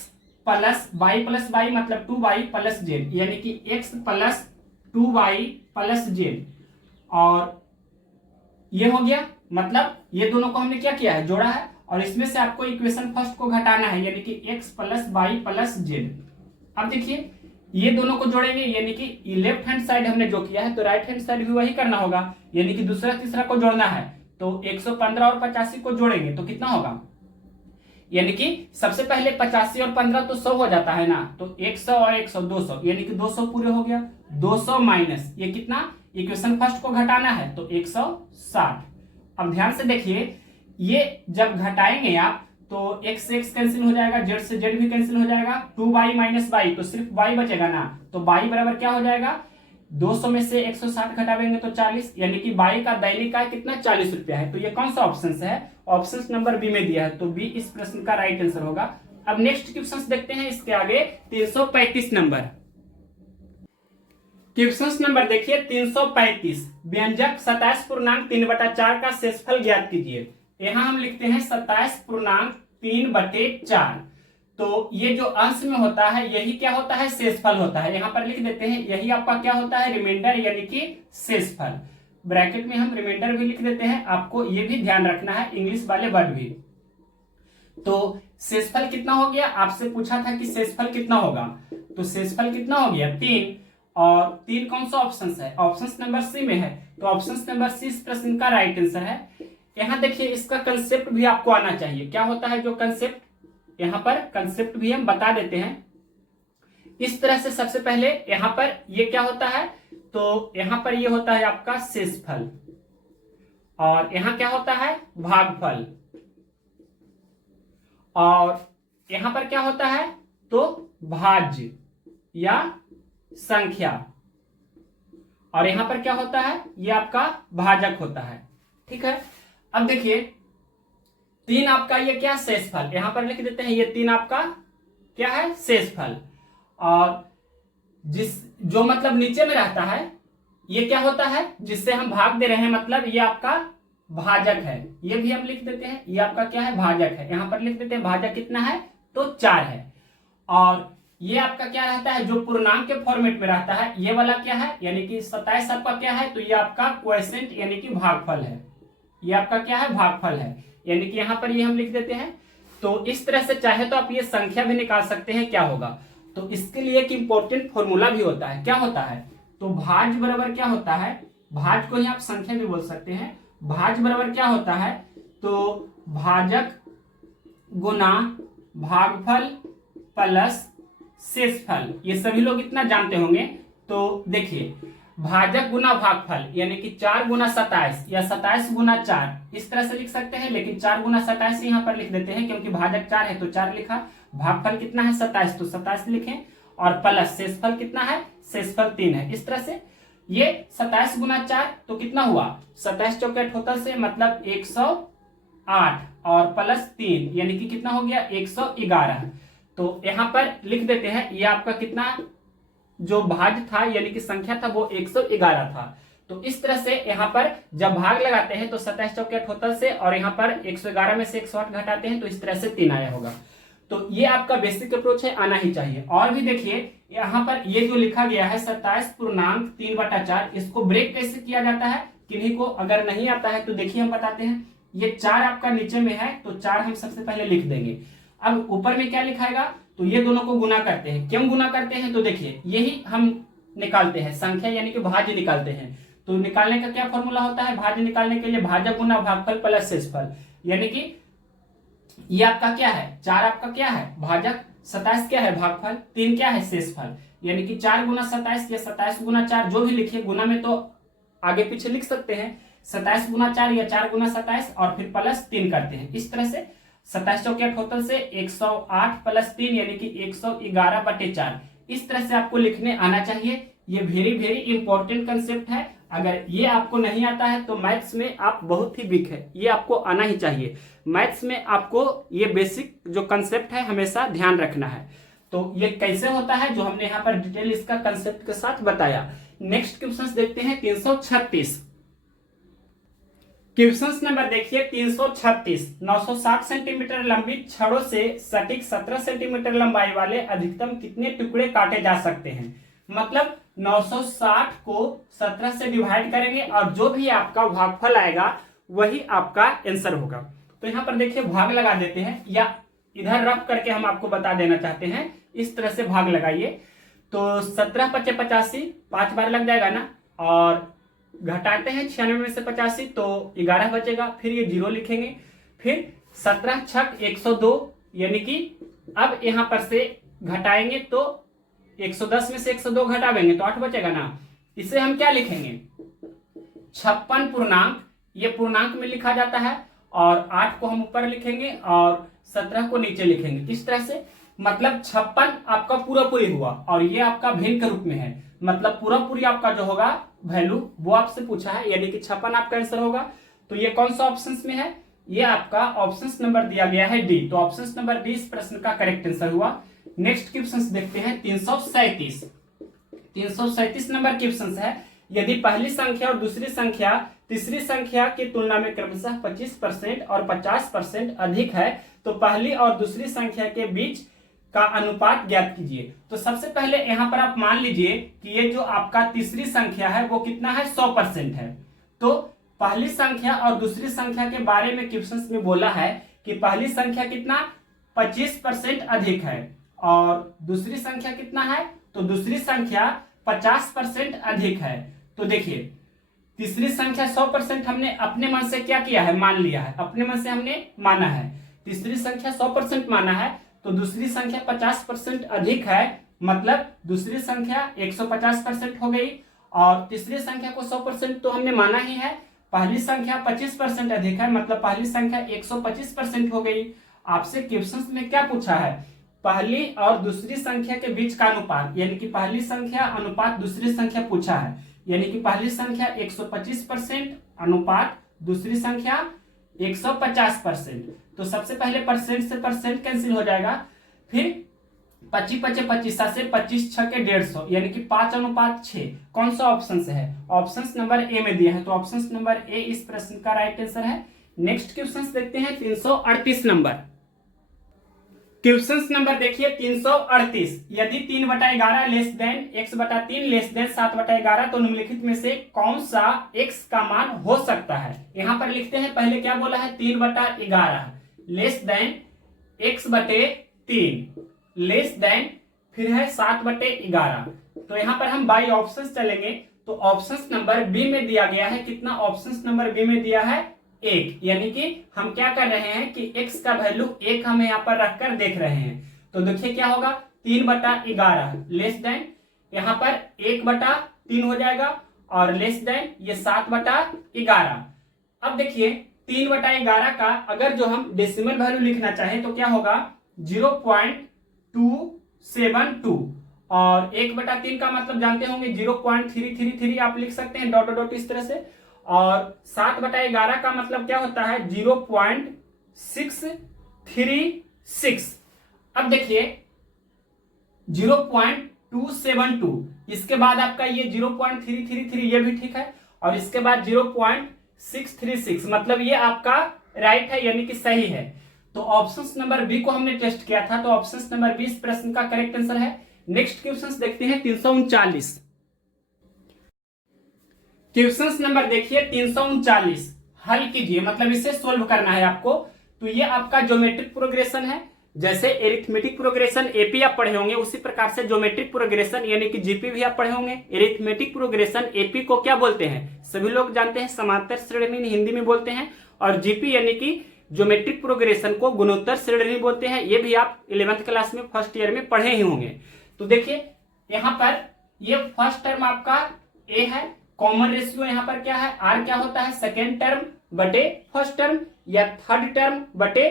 प्लस बाई मतलब 2y प्लस जेड, यानी कि x plus 2y plus Z, और ये हो गया, मतलब ये दोनों को हमने क्या किया है, जोड़ा है, और इसमें से आपको इक्वेशन फर्स्ट को घटाना है, यानी कि x plus Y plus Z. अब देखिए ये दोनों को जोड़ेंगे, यानी कि लेफ्ट हैंड साइड हमने जो किया है तो राइट हैंड साइड भी वही करना होगा, यानी कि दूसरा तीसरा को जोड़ना है। तो 115 और 85 को जोड़ेंगे तो कितना होगा, यानी कि सबसे पहले 85 और 15 तो 100 हो जाता है ना, तो 100 और 100 200, यानी कि 200 पूरे हो गया। 200 माइनस ये कितना, इक्वेशन फर्स्ट को घटाना है तो 160। अब ध्यान से देखिए, ये जब घटाएंगे आप तो x से x कैंसिल हो जाएगा, z से z भी कैंसिल हो जाएगा, 2y माइनस y तो सिर्फ y बचेगा ना, तो y बराबर क्या हो जाएगा, 200 में से 160 घटावेंगे तो 40, यानी कि y का दैनिक आय कितना, 40 रुपया है। तो ये कौन सा ऑप्शन है, ऑप्शन नंबर बी में दिया है, तो बी इस प्रश्न का राइट आंसर होगा। अब नेक्स्ट क्वेश्चन देखते हैं, इसके आगे 335 नंबर क्वेश्चन नंबर देखिए 335, व्यंजक 27 पूर्णांक 3/4 का शेषफल ज्ञात कीजिए। यहां हम लिखते हैं 27 पूर्णांक 3/4, तो ये जो अंश में होता है यही क्या होता है, शेषफल होता है। यहां पर लिख देते हैं यही आपका क्या होता है, रिमाइंडर यानी कि शेषफल। ब्रैकेट में हम रिमाइंडर भी लिख देते हैं, आपको ये भी ध्यान रखना है, इंग्लिश वाले वर्ड भी। तो शेषफल कितना हो गया, आपसे पूछा था कि शेषफल कितना होगा, तो शेषफल कितना हो गया 3, और 3 कौन सा ऑप्शन है, ऑप्शन नंबर सी में है, तो ऑप्शन नंबर सी इस प्रश्न का राइट आंसर है। यहां देखिए इसका कंसेप्ट भी आपको आना चाहिए, क्या होता है जो कंसेप्ट, यहां पर कंसेप्ट भी हम बता देते हैं इस तरह से। सबसे पहले यहां पर ये क्या होता है, तो यहां पर ये होता है आपका शेषफल, और यहां क्या होता है, भागफल, और यहां पर क्या होता है, तो भाज्य या संख्या, और यहां पर क्या होता है, ये आपका भाजक होता है, ठीक है। अब देखिए 3 आपका ये क्या, शेषफल, यहां पर लिख देते हैं ये 3 आपका क्या है, शेषफल, और जिस जो मतलब नीचे में रहता है ये क्या होता है, जिससे हम भाग दे रहे हैं, मतलब ये आपका भाजक है, ये भी हम लिख देते हैं, ये आपका क्या है, भाजक है। यहां पर लिख देते हैं भाजक कितना है, तो 4 है, और ये आपका क्या रहता है, जो पूर्णांक के फॉर्मेट में रहता है, ये वाला क्या है, यानी कि 27 आपका क्या है, तो ये आपका क्वोशिएंट यानी कि भागफल है, ये आपका क्या है, भागफल है, यानी कि यहां पर ये हम लिख देते हैं। तो इस तरह से चाहे तो आप ये संख्या भी निकाल सकते हैं, क्या होगा, तो इसके लिए एक इंपॉर्टेंट फॉर्मूला भी होता है, क्या होता है, तो भाज्य बराबर क्या होता है, भाज्य को ही आप संख्या भी बोल सकते हैं, भाज्य बराबर क्या होता है, तो भाजक गुना भागफल प्लस शेषफल, ये सभी लोग इतना जानते होंगे। तो देखिए भाजक गुना भागफल यानी कि 4 गुना 27 या 27 गुना 4 इस तरह से लिख सकते हैं, लेकिन 4 गुना 27 यहाँ पर लिख देते हैं क्योंकि भाजक 4 है तो 4 लिखा, भागफल कितना है 27 तो 27 लिखें, और प्लस शेषफल कितना है, शेषफल 3 है। इस तरह से ये 27 गुना 4 तो कितना हुआ, 27 चौके 78 से मतलब 108 और प्लस 3 यानी कि कितना हो गया 111। तो यहाँ पर लिख देते हैं ये आपका कितना जो भाज्य था यानी कि संख्या था वो 111 था। तो इस तरह से यहाँ पर जब भाग लगाते हैं तो 27 चौके 78 से और यहाँ पर 111 में से 108 घटाते हैं तो इस तरह से 3 आया होगा। तो ये आपका बेसिक अप्रोच है, आना ही चाहिए। और भी देखिए यहाँ पर ये जो लिखा गया है 27 पूर्णांक 3/4, इसको ब्रेक कैसे किया जाता है, किन्हीं को अगर नहीं आता है तो देखिए हम बताते हैं। ये 4 आपका नीचे में है तो 4 हम सबसे पहले लिख देंगे। अब ऊपर में क्या लिखाएगा, तो ये दोनों को गुना करते हैं। क्यों गुना करते हैं, तो देखिए यही हम निकालते हैं संख्या यानी कि भाज्य निकालते हैं। तो निकालने का क्या फॉर्मूला होता है, भाज्य निकालने के लिए भाजक गुना भागफल प्लस शेषफल, यानी कि ये आपका क्या है 4 आपका क्या है भाजक, 27 क्या है भागफल, 3 क्या है शेषफल, यानी कि 4 गुना 27 या 27 गुना 4 जो भी लिखे, गुना में तो आगे पीछे लिख सकते हैं, 27 गुना 4 या 4 गुना 27 और फिर प्लस 3 करते हैं। इस तरह से 27 चौके टोटल से 108 प्लस 3 यानी कि 111/4। इस तरह से आपको लिखने आना चाहिए। ये वेरी वेरी इंपॉर्टेंट कंसेप्ट है। अगर ये आपको नहीं आता है तो मैथ्स में आप बहुत ही वीक है, ये आपको आना ही चाहिए। मैथ्स में आपको ये बेसिक जो कंसेप्ट है हमेशा ध्यान रखना है। तो ये कैसे होता है जो हमने यहाँ पर डिटेल इसका कंसेप्ट के साथ बताया। नेक्स्ट क्वेश्चंस देखते हैं 336। क्वेश्चंस नंबर देखिए 336। 960 सेंटीमीटर लंबी छड़ों से सटीक 17 सेंटीमीटर लंबाई वाले अधिकतम कितने टुकड़े काटे जा सकते हैं। मतलब 960 को 17 से डिवाइड करेंगे और जो भी आपका भागफल आएगा वही आपका आंसर होगा। तो यहाँ पर देखिए भाग लगा देते हैं, या इधर रफ करके हम आपको बता देना चाहते हैं, इस तरह से भाग लगाइए। तो 17 × 5 = 85, 5 बार लग जाएगा ना, और घटाते हैं 96 में से 85 तो 11 बचेगा। फिर ये 0 लिखेंगे, फिर 17 × 6 = 102, यानी कि अब यहाँ पर से घटाएंगे तो 110 में से 102 घटावेंगे तो 8 बचेगा ना। इसे हम क्या लिखेंगे, 56 पूर्णांक, ये पूर्णांक में लिखा जाता है, और 8 को हम ऊपर लिखेंगे और 17 को नीचे लिखेंगे। इस तरह से मतलब 56 आपका पूरा पूरी हुआ और ये आपका भिन्न के रूप में है, मतलब पूरा पूरी आपका जो होगा वैल्यू वो आपसे पूछा है, यानी कि 56 आपका आंसर होगा। तो ये कौन सा ऑप्शन में है, ये आपका ऑप्शन नंबर दिया गया है डी। तो ऑप्शन नंबर डी इस प्रश्न का करेक्ट आंसर हुआ। नेक्स्ट क्वेश्चन देखते हैं 337। 337 नंबर क्वेश्चन है, यदि पहली संख्या और दूसरी संख्या तीसरी संख्या की तुलना में क्रमशः 25% और 50% अधिक है तो पहली और दूसरी संख्या के बीच का अनुपात ज्ञात कीजिए। तो सबसे पहले यहाँ पर आप मान लीजिए कि ये जो आपका तीसरी संख्या है वो कितना है, 100% है। तो पहली संख्या और दूसरी संख्या के बारे में क्वेश्चन में बोला है कि पहली संख्या कितना 25% अधिक है और दूसरी संख्या कितना है, तो दूसरी संख्या 50% अधिक है। तो देखिए तीसरी संख्या 100% हमने अपने मन से क्या किया है, मान लिया है, अपने मन से हमने माना है। तीसरी संख्या 100% माना है, तो दूसरी संख्या 50% अधिक है, मतलब दूसरी संख्या 150% हो गई और तीसरी संख्या को 100% तो हमने माना ही है। पहली संख्या 25% अधिक है, मतलब पहली संख्या 125% हो गई। आपसे क्वेश्चन में क्या पूछा है, पहली और दूसरी संख्या के बीच का अनुपात, यानी कि पहली संख्या अनुपात दूसरी संख्या पूछा है, यानी कि पहली संख्या 125% अनुपात दूसरी संख्या 150%। तो सबसे पहले परसेंट से परसेंट कैंसिल हो जाएगा, फिर 25 × 25 से 25 × 6 = 150, यानी कि 5:6। कौन सा ऑप्शन से है, ऑप्शन नंबर ए में दिया है, तो ऑप्शन नंबर ए इस प्रश्न का राइट आंसर है। नेक्स्ट क्वेश्चन देखते हैं 338 नंबर। क्वेश्चन नंबर देखिए 338, यदि 3/11 less than x/3 less than 7/11 तो निम्नलिखित में से कौन सा x का मान हो सकता है। यहां पर लिखते हैं, पहले क्या बोला है, 3/11 less than x/3 less than फिर है 7/11। तो यहां पर हम बाई ऑप्शन चलेंगे, तो ऑप्शन नंबर बी में दिया गया है कितना, ऑप्शन नंबर बी में दिया है 1, यानी कि हम क्या कर रहे हैं कि x का वैल्यू 1 हम यहाँ पर रखकर देख रहे हैं। तो देखिए क्या होगा, 3/11 लेस देन यहाँ पर 1/3 हो जाएगा और लेस देन ये 7/11। अब देखिए 3/11 का अगर जो हम डेसिमल वैल्यू लिखना चाहें तो क्या होगा, 0.272 और 1/3 का मतलब जानते होंगे 0.333 आप लिख सकते हैं, डॉट डॉट इस तरह से। और 7/11 का मतलब क्या होता है, 0.636। अब देखिए 0.272, इसके बाद आपका ये 0.333 ये भी ठीक है, और इसके बाद 0.636 मतलब ये आपका राइट है, यानी कि सही है। तो ऑप्शन नंबर बी को हमने टेस्ट किया था, तो ऑप्शन नंबर बी इस प्रश्न का करेक्ट आंसर है। नेक्स्ट क्वेश्चन देखते हैं 339। क्वेश्चन नंबर देखिए 339, हल कीजिए, मतलब इसे सोल्व करना है आपको। तो ये आपका ज्योमेट्रिक प्रोग्रेशन है, जैसे एरिथमेटिक प्रोग्रेशन एपी आप पढ़े होंगे उसी प्रकार से ज्योमेट्रिक प्रोग्रेशन यानी कि जीपी भी आप पढ़े होंगे। एरिथमेटिक प्रोग्रेशन एपी को क्या बोलते हैं, सभी लोग जानते हैं, समांतर श्रेणी हिंदी में बोलते हैं, और जीपी यानी कि ज्योमेट्रिक प्रोग्रेशन को गुणोत्तर श्रेणी बोलते हैं। ये भी आप 11th क्लास में फर्स्ट ईयर में पढ़े ही होंगे। तो देखिए यहाँ पर ये फर्स्ट टर्म आपका ए है, कॉमन रेशियो यहाँ पर क्या है, आर क्या होता है, सेकेंड टर्म बटे फर्स्ट टर्म, या थर्ड टर्म बटे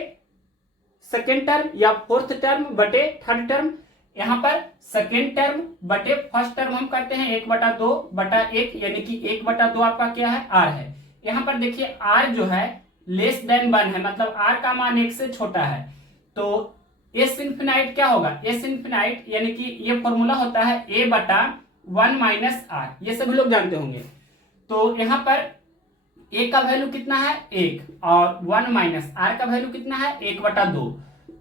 सेकेंड टर्म, या फोर्थ टर्म बटे थर्ड टर्म। यहाँ पर सेकेंड टर्म बटे फर्स्ट टर्म हम करते हैं 1/2/1, यानी कि 1/2 आपका क्या है, आर है। यहाँ पर देखिए आर जो है लेस देन 1 है, मतलब आर का मान 1 से छोटा है। तो एस इन्फिनाइट क्या होगा, एस इन्फिनाइट यानी कि ये फॉर्मूला होता है a/1 माइनस आर, ये सभी लोग जानते होंगे। तो यहाँ पर ए का वैल्यू कितना है 1, और 1 माइनस आर का वैल्यू कितना है 1/2।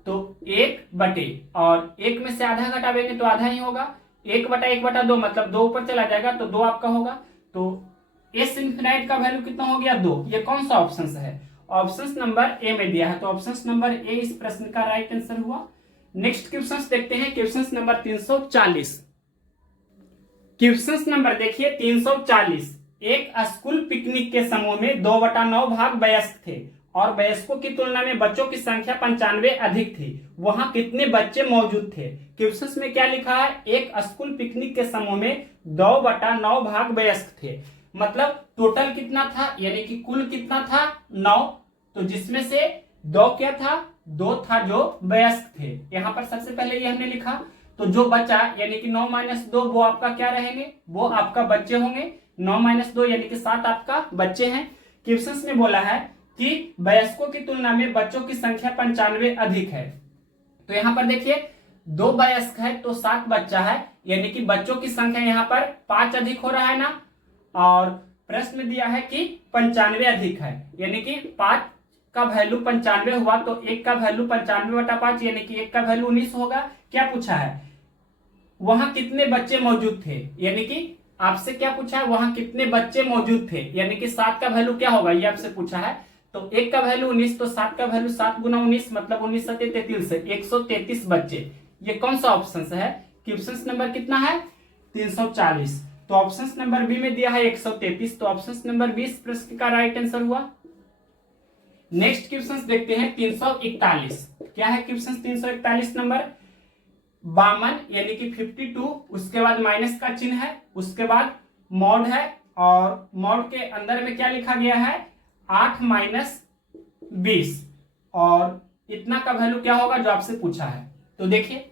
तो 1 बटे, और 1 में से आधा घटावेंगे तो आधा ही होगा, 1/1/2 मतलब 2 ऊपर चला जाएगा तो 2 आपका होगा। तो एस इन्फिनाइट का वैल्यू कितना हो गया 2। ये कौन सा ऑप्शन है, ऑप्शन नंबर ए में दिया है, तो ऑप्शन नंबर ए इस प्रश्न का राइट आंसर हुआ। नेक्स्ट क्वेश्चन देखते हैं, क्वेश्चन नंबर 340। क्वेश्चन नंबर देखिए 340। एक स्कूल पिकनिक के समूह में 2/9 भाग वयस्क थे और वयस्कों की तुलना में बच्चों की संख्या 95 अधिक थी। वहां कितने बच्चे मौजूद थे। क्वेश्चन में क्या लिखा है, एक स्कूल पिकनिक के समूह में 2/9 भाग वयस्क थे, मतलब टोटल कितना था, यानी कि कुल कितना था 9। तो जिसमें से 2 क्या था, 2 था जो वयस्क थे। यहाँ पर सबसे पहले ये हमने लिखा, तो जो बचा यानी कि 9 - 2 वो आपका क्या रहेंगे, वो आपका बच्चे होंगे। 9 - 2 यानी कि 7 आपका बच्चे हैं। क्वेश्चन में बोला है कि वयस्कों की तुलना में बच्चों की संख्या 95 अधिक है। तो यहाँ पर देखिए 2 वयस्क है तो 7 बच्चा है, यानी कि बच्चों की संख्या यहाँ पर 5 अधिक हो रहा है ना। और प्रश्न में दिया है कि 95 अधिक है, यानी कि 5 का वैल्यू 95 हुआ तो 1 का वैल्यू 95/5 यानी कि 1 का वैल्यू 19 होगा। क्या पूछा है, वहां कितने बच्चे मौजूद थे, यानी कि आपसे क्या पूछा है, वहां कितने बच्चे मौजूद थे, यानी कि 7 का वैल्यू क्या होगा ये आपसे पूछा है। तो 1 का वैल्यू 19, तो 7 का वैल्यू 7 × 19 मतलब 19 × 7 = 33, 133 बच्चे। ये कौन सा ऑप्शन है, क्वेश्चन नंबर कितना है 340। तो ऑप्शन नंबर बी में दिया है 133, तो ऑप्शन नंबर 20 प्रश्न का राइट आंसर हुआ। नेक्स्ट क्वेश्चन देखते हैं 341। क्या है क्वेश्चन 341 नंबर, 52 यानी कि 52, उसके बाद माइनस का चिन्ह है, उसके बाद मॉड है, और मॉड के अंदर में क्या लिखा गया है 8 - 20, और इतना का वैल्यू क्या होगा जो आपसे पूछा है। तो देखिए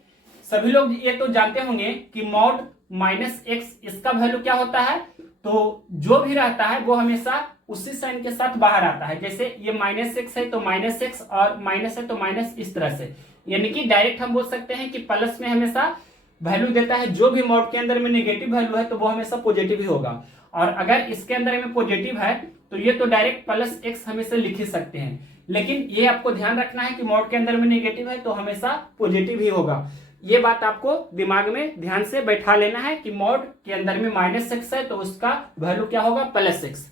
सभी लोग ये तो जानते होंगे कि मॉड -x इसका वैल्यू क्या होता है, तो जो भी रहता है वो हमेशा उसी साइन के साथ बाहर आता है। जैसे ये -x है तो -x, और माइनस है तो माइनस, इस तरह से, यानी कि डायरेक्ट हम बोल सकते हैं कि प्लस में हमेशा वैल्यू देता है। जो भी मॉड के अंदर में नेगेटिव वैल्यू है तो वो हमेशा पॉजिटिव ही होगा, और अगर इसके अंदर में पॉजिटिव है तो ये तो डायरेक्ट +x हमेशा लिख ही सकते हैं। लेकिन ये आपको ध्यान रखना है कि मॉड के अंदर में नेगेटिव है तो हमेशा पॉजिटिव ही होगा। ये बात आपको दिमाग में ध्यान से बैठा लेना है कि मॉड के अंदर में -x है तो उसका वैल्यू क्या होगा +x।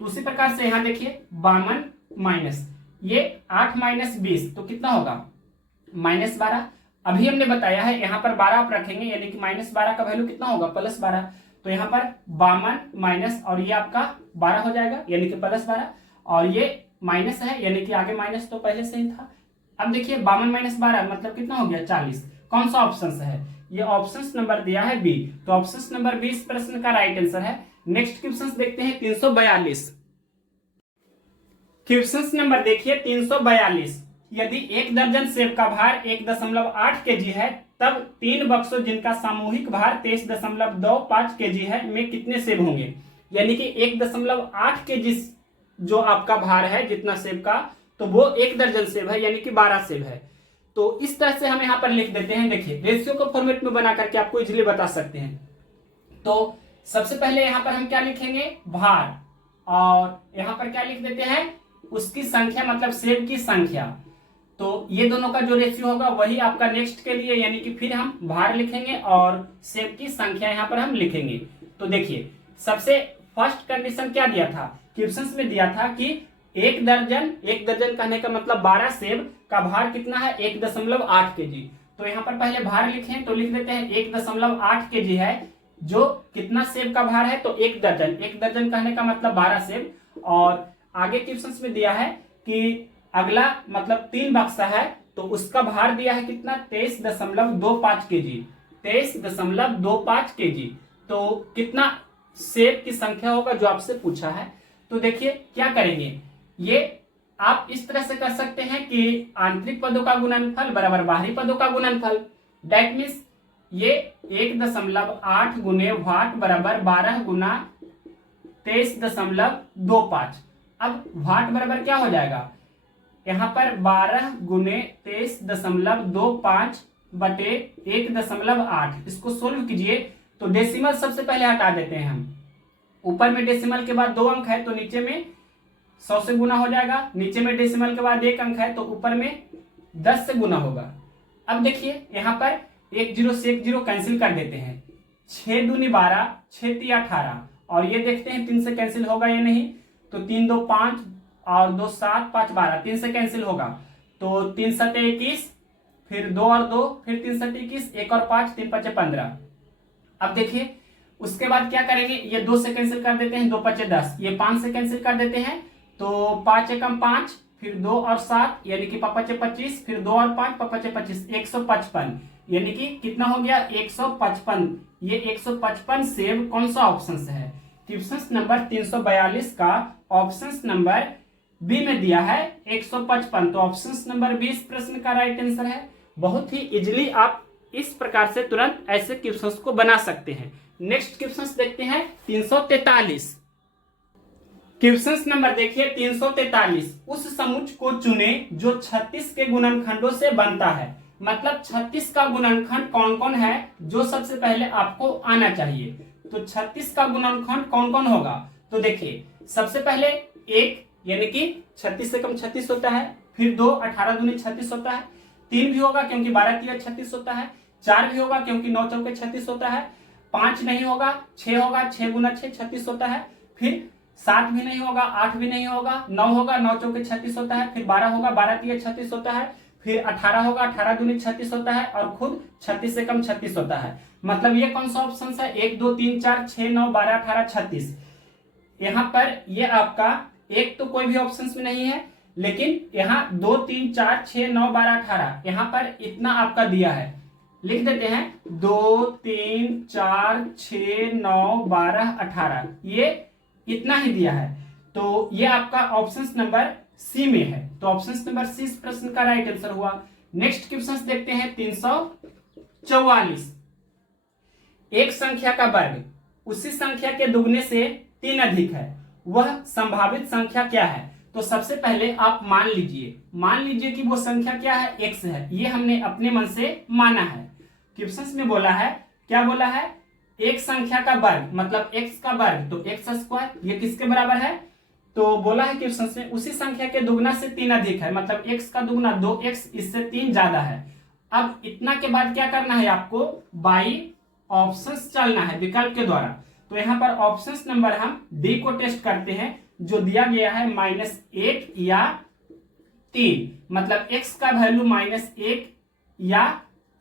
तो उसी प्रकार से यहाँ देखिए 52 माइनस ये 8 - 20 तो कितना होगा -12। अभी हमने बताया है यहाँ पर 12 आप रखेंगे, यानी कि -12 का वैल्यू कितना होगा +12। तो यहाँ पर 52 माइनस, और ये आपका 12 हो जाएगा, यानी कि +12, और ये माइनस है यानी कि आगे माइनस तो पहले से ही था। अब देखिए 52 - 12 मतलब कितना हो गया 40। कौन सा ऑप्शन है, ये ऑप्शन नंबर दिया है बी, तो ऑप्शन नंबर 20 प्रश्न का राइट आंसर है। नेक्स्ट क्वेश्चन देखते हैं 342। क्वेश्चन नंबर देखिए 342। यदि 1 दर्जन सेब का भार 1.8 kg है तब 3 बक्सों जिनका सामूहिक भार 23.25 kg है में कितने सेब होंगे। यानी कि 1.8 kg जो आपका भार है जितना सेब का, तो वो 1 दर्जन सेब है, यानी कि 12 सेब है। तो इस तरह से हम यहाँ पर लिख देते हैं। देखिए रेशियो को फॉर्मेट में बना करके आपको इजीली बता सकते हैं। तो सबसे पहले यहाँ पर हम क्या लिखेंगे भार, और यहाँ पर क्या लिख देते हैं उसकी संख्या, मतलब सेब की संख्या। तो ये दोनों का जो रेशियो होगा वही आपका नेक्स्ट के लिए, यानी कि फिर हम भार लिखेंगे और सेब की संख्या यहाँ पर हम लिखेंगे। तो देखिए सबसे फर्स्ट कंडीशन क्या दिया था, क्वेश्चन में दिया था कि 1 दर्जन कहने का मतलब 12 सेब का भार कितना है 1.8 kg। तो यहाँ पर पहले भार लिखें तो लिख देते हैं 1.8 kg है, जो कितना सेब का भार है तो 1 दर्जन कहने का मतलब 12 सेब। और आगे क्वेश्चन में दिया है कि अगला मतलब 3 बक्सा है तो उसका भार दिया है कितना 23.25 केजी, 23.25 केजी। तो कितना सेब की संख्या होगा जो आपसे पूछा है। तो देखिए क्या करेंगे, ये आप इस तरह से कर सकते हैं कि आंतरिक पदों का गुणनफल बराबर बाहरी पदों का गुणनफल। दैट मीन्स ये 1.8 गुने वाट बराबर 12 गुना 23.25। अब वाट बराबर क्या हो जाएगा, यहाँ पर 12 गुने 23.25 बटे 1.8। इसको सोल्व कीजिए तो डेसिमल सबसे पहले हटा देते हैं हम। ऊपर में डेसिमल के बाद 2 अंक है तो नीचे में 100 से गुना हो जाएगा, नीचे में डेसिमल के बाद 1 अंक है तो ऊपर में 10 से गुना होगा। अब देखिए यहाँ पर 1 0 से 1 0 कैंसिल कर देते हैं, 6 दूनी 12, 6 3 18, और ये देखते हैं 3 से कैंसिल होगा या नहीं, तो 3 2 5 और 2 7 5 12, 3 से कैंसिल होगा तो 3 7 21, फिर 2 और 2, फिर 3 7 21, 1 और 5, 3 5 15। अब देखिए उसके बाद क्या करेंगे, ये 2 से कैंसिल कर देते हैं, 2 5 10, ये 5 से कैंसिल कर देते हैं तो 5 एकम 5, फिर 2 और 7 यानी कि 5 25, फिर 2 और 5 5 25, 155, यानी कि कितना हो गया 155। ये 155 सेब कौन सा ऑप्शन से है, क्वेश्चन नंबर 342 का ऑप्शन नंबर बी में दिया है 155। तो ऑप्शन नंबर 20 प्रश्न का राइट आंसर है। बहुत ही इजीली आप इस प्रकार से तुरंत ऐसे क्वेश्चंस को बना सकते हैं। नेक्स्ट क्वेश्चंस देखते हैं 343। क्वेश्चन नंबर देखिए 343, उस समुच्च को चुने जो 36 के गुणनखंडों से बनता है। मतलब 36 का गुणनखंड कौन कौन है जो सबसे पहले आपको आना चाहिए। तो 36 का गुणनखंड कौन कौन होगा, तो देखिए सबसे पहले 1 यानी कि 36 से कम 36 होता है, फिर 2 18 दूनी 36 होता है, 3 भी होगा क्योंकि 12 3 36 होता है, 4 भी होगा क्योंकि 9 चौके 36 होता है, 5 नहीं होगा, 6 होगा, 6 गुना 6 36 होता है, फिर 7 भी नहीं होगा, 8 भी नहीं होगा, 9 होगा, 9 चौके 36 होता है, फिर 12 होगा, 12 3 36 होता है, फिर 18 होगा, 18 दूनी 36 होता है, और खुद 36 से कम 36 होता है। मतलब ये कौन सा ऑप्शन है, 1 2 3 4 6 9 12 18 36। यहाँ पर ये आपका एक तो कोई भी ऑप्शन में नहीं है, लेकिन यहाँ 2 3 4 6 9 12 18 यहाँ पर इतना आपका दिया है, लिख देते हैं 2 3 4 6 9 12 18, ये इतना ही दिया है। तो ये आपका ऑप्शन नंबर सी में है। तो ऑप्शन नंबर सी इस प्रश्न का राइट आंसर हुआ। नेक्स्ट क्वेश्चन देखते हैं 344। एक संख्या का वर्ग उसी संख्या के दुगने से 3 अधिक है, वह संभावित संख्या क्या है। तो सबसे पहले आप मान लीजिए कि वो संख्या क्या है, x है। ये हमने अपने मन से माना है। क्वेश्चन में बोला है, क्या बोला है, एक संख्या का वर्ग मतलब x का वर्ग, तो x स्क्वायर ये किसके बराबर है, तो बोला है क्वेश्चन में उसी संख्या के दुगना से 3 अधिक है, मतलब x का दुगना 2x, इससे 3 ज्यादा है। अब इतना के बाद क्या करना है आपको, बाई ऑप्शंस चलना है विकल्प के द्वारा। तो यहाँ पर ऑप्शंस नंबर हम डी को टेस्ट करते हैं, जो दिया गया है -1 या 3, मतलब x का वैल्यू -1 या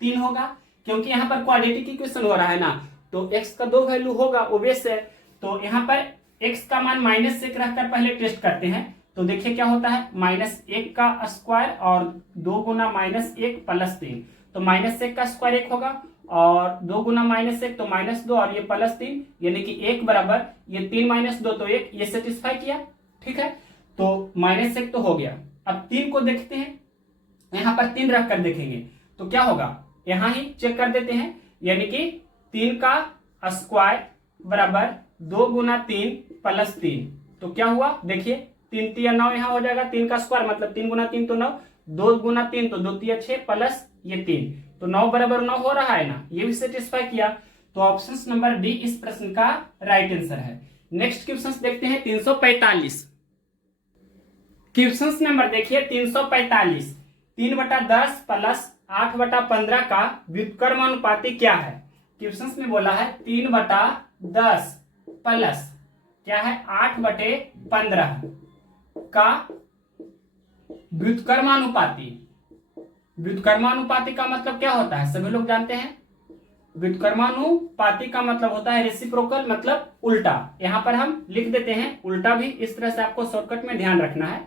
3 होगा, क्योंकि यहाँ पर क्वाड्रेटिक इक्वेशन हो रहा है ना, तो x का 2 वैल्यू होगा ओबवियस है। तो यहाँ पर x का मान -1 रहकर पहले टेस्ट करते हैं। तो देखिए क्या होता है, -1 का स्क्वायर और 2 गुना -1 प्लस 3, तो -1 का स्क्वायर 1 होगा, और 2 गुना -1 तो -2, और ये +3 यानी कि 1 बराबर ये 3 - 2 तो 1, ये सेटिस्फाई किया। ठीक है, तो -1 तो हो गया। अब 3 को देखते हैं, यहाँ पर 3 रख कर देखेंगे तो क्या होगा, यहाँ ही चेक कर देते हैं, यानी कि 3 का स्क्वायर बराबर 2 गुना 3 प्लस 3, तो क्या हुआ देखिए 3 3 9 यहाँ हो जाएगा, 3 का स्क्वायर मतलब 3 गुना 3 तो 9, 2 गुना 3 तो 2 3 6 प्लस ये 3, तो 9 बराबर 9 हो रहा है ना, ये भी सेटिस्फाई किया। तो ऑप्शन नंबर डी इस प्रश्न का राइट आंसर है। नेक्स्ट क्वेश्चन देखते हैं 345। क्वेश्चन नंबर देखिए 345, 3/10 प्लस 8/15 का व्युत्क्रमानुपाती क्या है। क्वेश्चन में बोला है 3/10 प्लस क्या है 8/15 का व्युत्क्रमानुपाती। व्युत्क्रमानुपाती का मतलब क्या होता है, सभी लोग जानते हैं। व्युत्क्रमानुपाती का मतलब होता है रेसिप्रोकल, मतलब उल्टा। यहां पर हम लिख देते हैं उल्टा भी, इस तरह से आपको शॉर्टकट में ध्यान रखना है।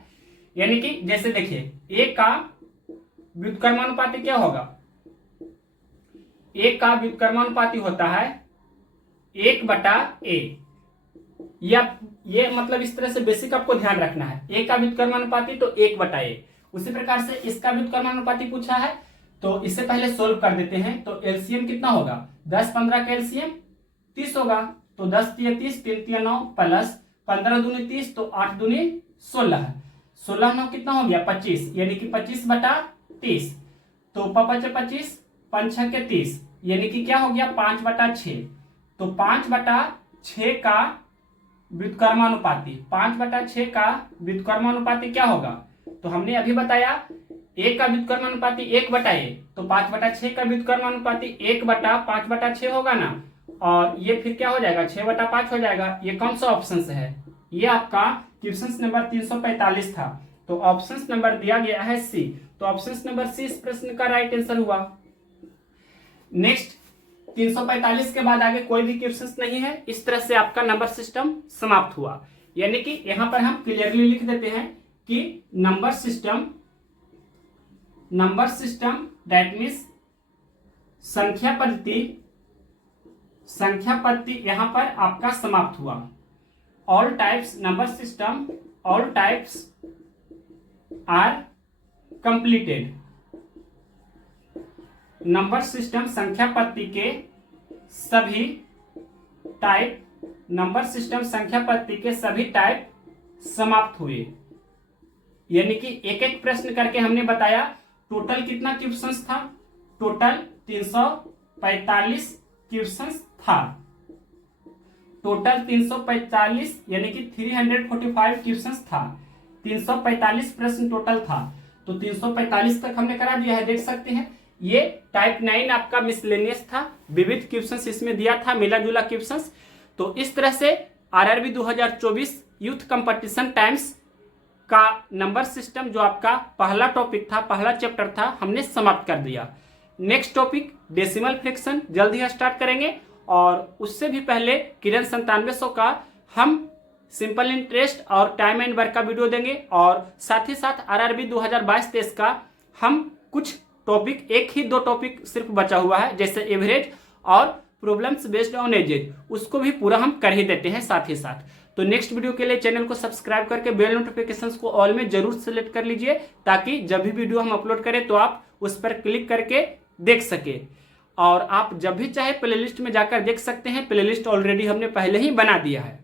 यानी कि जैसे देखिए ए का व्युत्क्रमानुपाती क्या होगा, ए का व्युत्क्रमानुपाती होता है 1/a। या ये मतलब इस तरह से बेसिक आपको ध्यान रखना है, ए का व्युत्क्रमानुपाती तो 1/a। उसी प्रकार से इसका व्युत्क्रमानुपाती पूछा है तो इससे पहले सोल्व कर देते हैं। तो एलसीएम कितना होगा, 10-15 का एलसीएम 30 होगा, तो 10 × 30 3 × 9 प्लस 15 दूनी 30 तो 8 दूनी 16, 16 9 कितना हो गया 25, यानी कि 25/30। तो 5×5 = 25, 5×6 = 30, यानी कि क्या हो गया 5/6। तो 5/6 का व्युत्क्रमानुपाती, 5/6 का व्युत्क्रमानुपाती क्या होगा, तो हमने अभी बताया ए का व्युत्क्रमानुपाती 1/a, तो 5/6 का व्युत्क्रमानुपाती 1/5/6 होगा ना, और ये फिर क्या हो जाएगा 6/5 हो जाएगा। ये कौन सा ऑप्शन है, ये आपका क्वेश्चन नंबर 345 था। तो ऑप्शन नंबर दिया गया है सी, तो ऑप्शन नंबर सी इस प्रश्न का राइट आंसर हुआ। नेक्स्ट 345 के बाद आगे कोई भी क्वेश्चन नहीं है। इस तरह से आपका नंबर सिस्टम समाप्त हुआ। यानी कि यहां पर हम क्लियरली लिख देते हैं कि नंबर सिस्टम दैट मीन्स संख्या पद्धति यहां पर आपका समाप्त हुआ। All types number system, all types are completed. Number system संख्या पद्धति के सभी टाइप, नंबर सिस्टम संख्या पद्धति के सभी टाइप समाप्त हुए। यानी कि एक एक प्रश्न करके हमने बताया। टोटल कितना क्वेश्चंस था, टोटल 345 क्वेश्चंस था, टोटल 345 यानी कि 345 क्वेश्चंस था, 345 प्रश्न टोटल था। तो 345 तक हमने करा दिया है, देख सकते हैं। ये टाइप 9 आपका मिसलेनियस था, विविध क्वेश्चंस इसमें दिया था, मिला जुला क्वेश्चंस। तो इस तरह से आरआरबी 2024 यूथ कंपटीशन टाइम्स का नंबर सिस्टम जो आपका पहला टॉपिक था, पहला चैप्टर था, हमने समाप्त कर दिया। नेक्स्ट टॉपिक डेसिमल फ्रैक्शन जल्द ही स्टार्ट करेंगे, और उससे भी पहले किरण 9700 का हम सिंपल इंटरेस्ट और टाइम एंड वर्क का वीडियो देंगे, और साथ ही साथ आरआरबी 2022-23 का हम कुछ टॉपिक, एक ही 2 टॉपिक सिर्फ बचा हुआ है, जैसे एवरेज और प्रॉब्लम्स बेस्ड ऑन एजेज, उसको भी पूरा हम कर ही देते हैं साथ ही साथ। तो नेक्स्ट वीडियो के लिए चैनल को सब्सक्राइब करके बेल नोटिफिकेशंस को ऑल में जरूर सेलेक्ट कर लीजिए, ताकि जब भी वीडियो हम अपलोड करें तो आप उस पर क्लिक करके देख सके। और आप जब भी चाहे प्लेलिस्ट में जाकर देख सकते हैं, प्लेलिस्ट ऑलरेडी हमने पहले ही बना दिया है।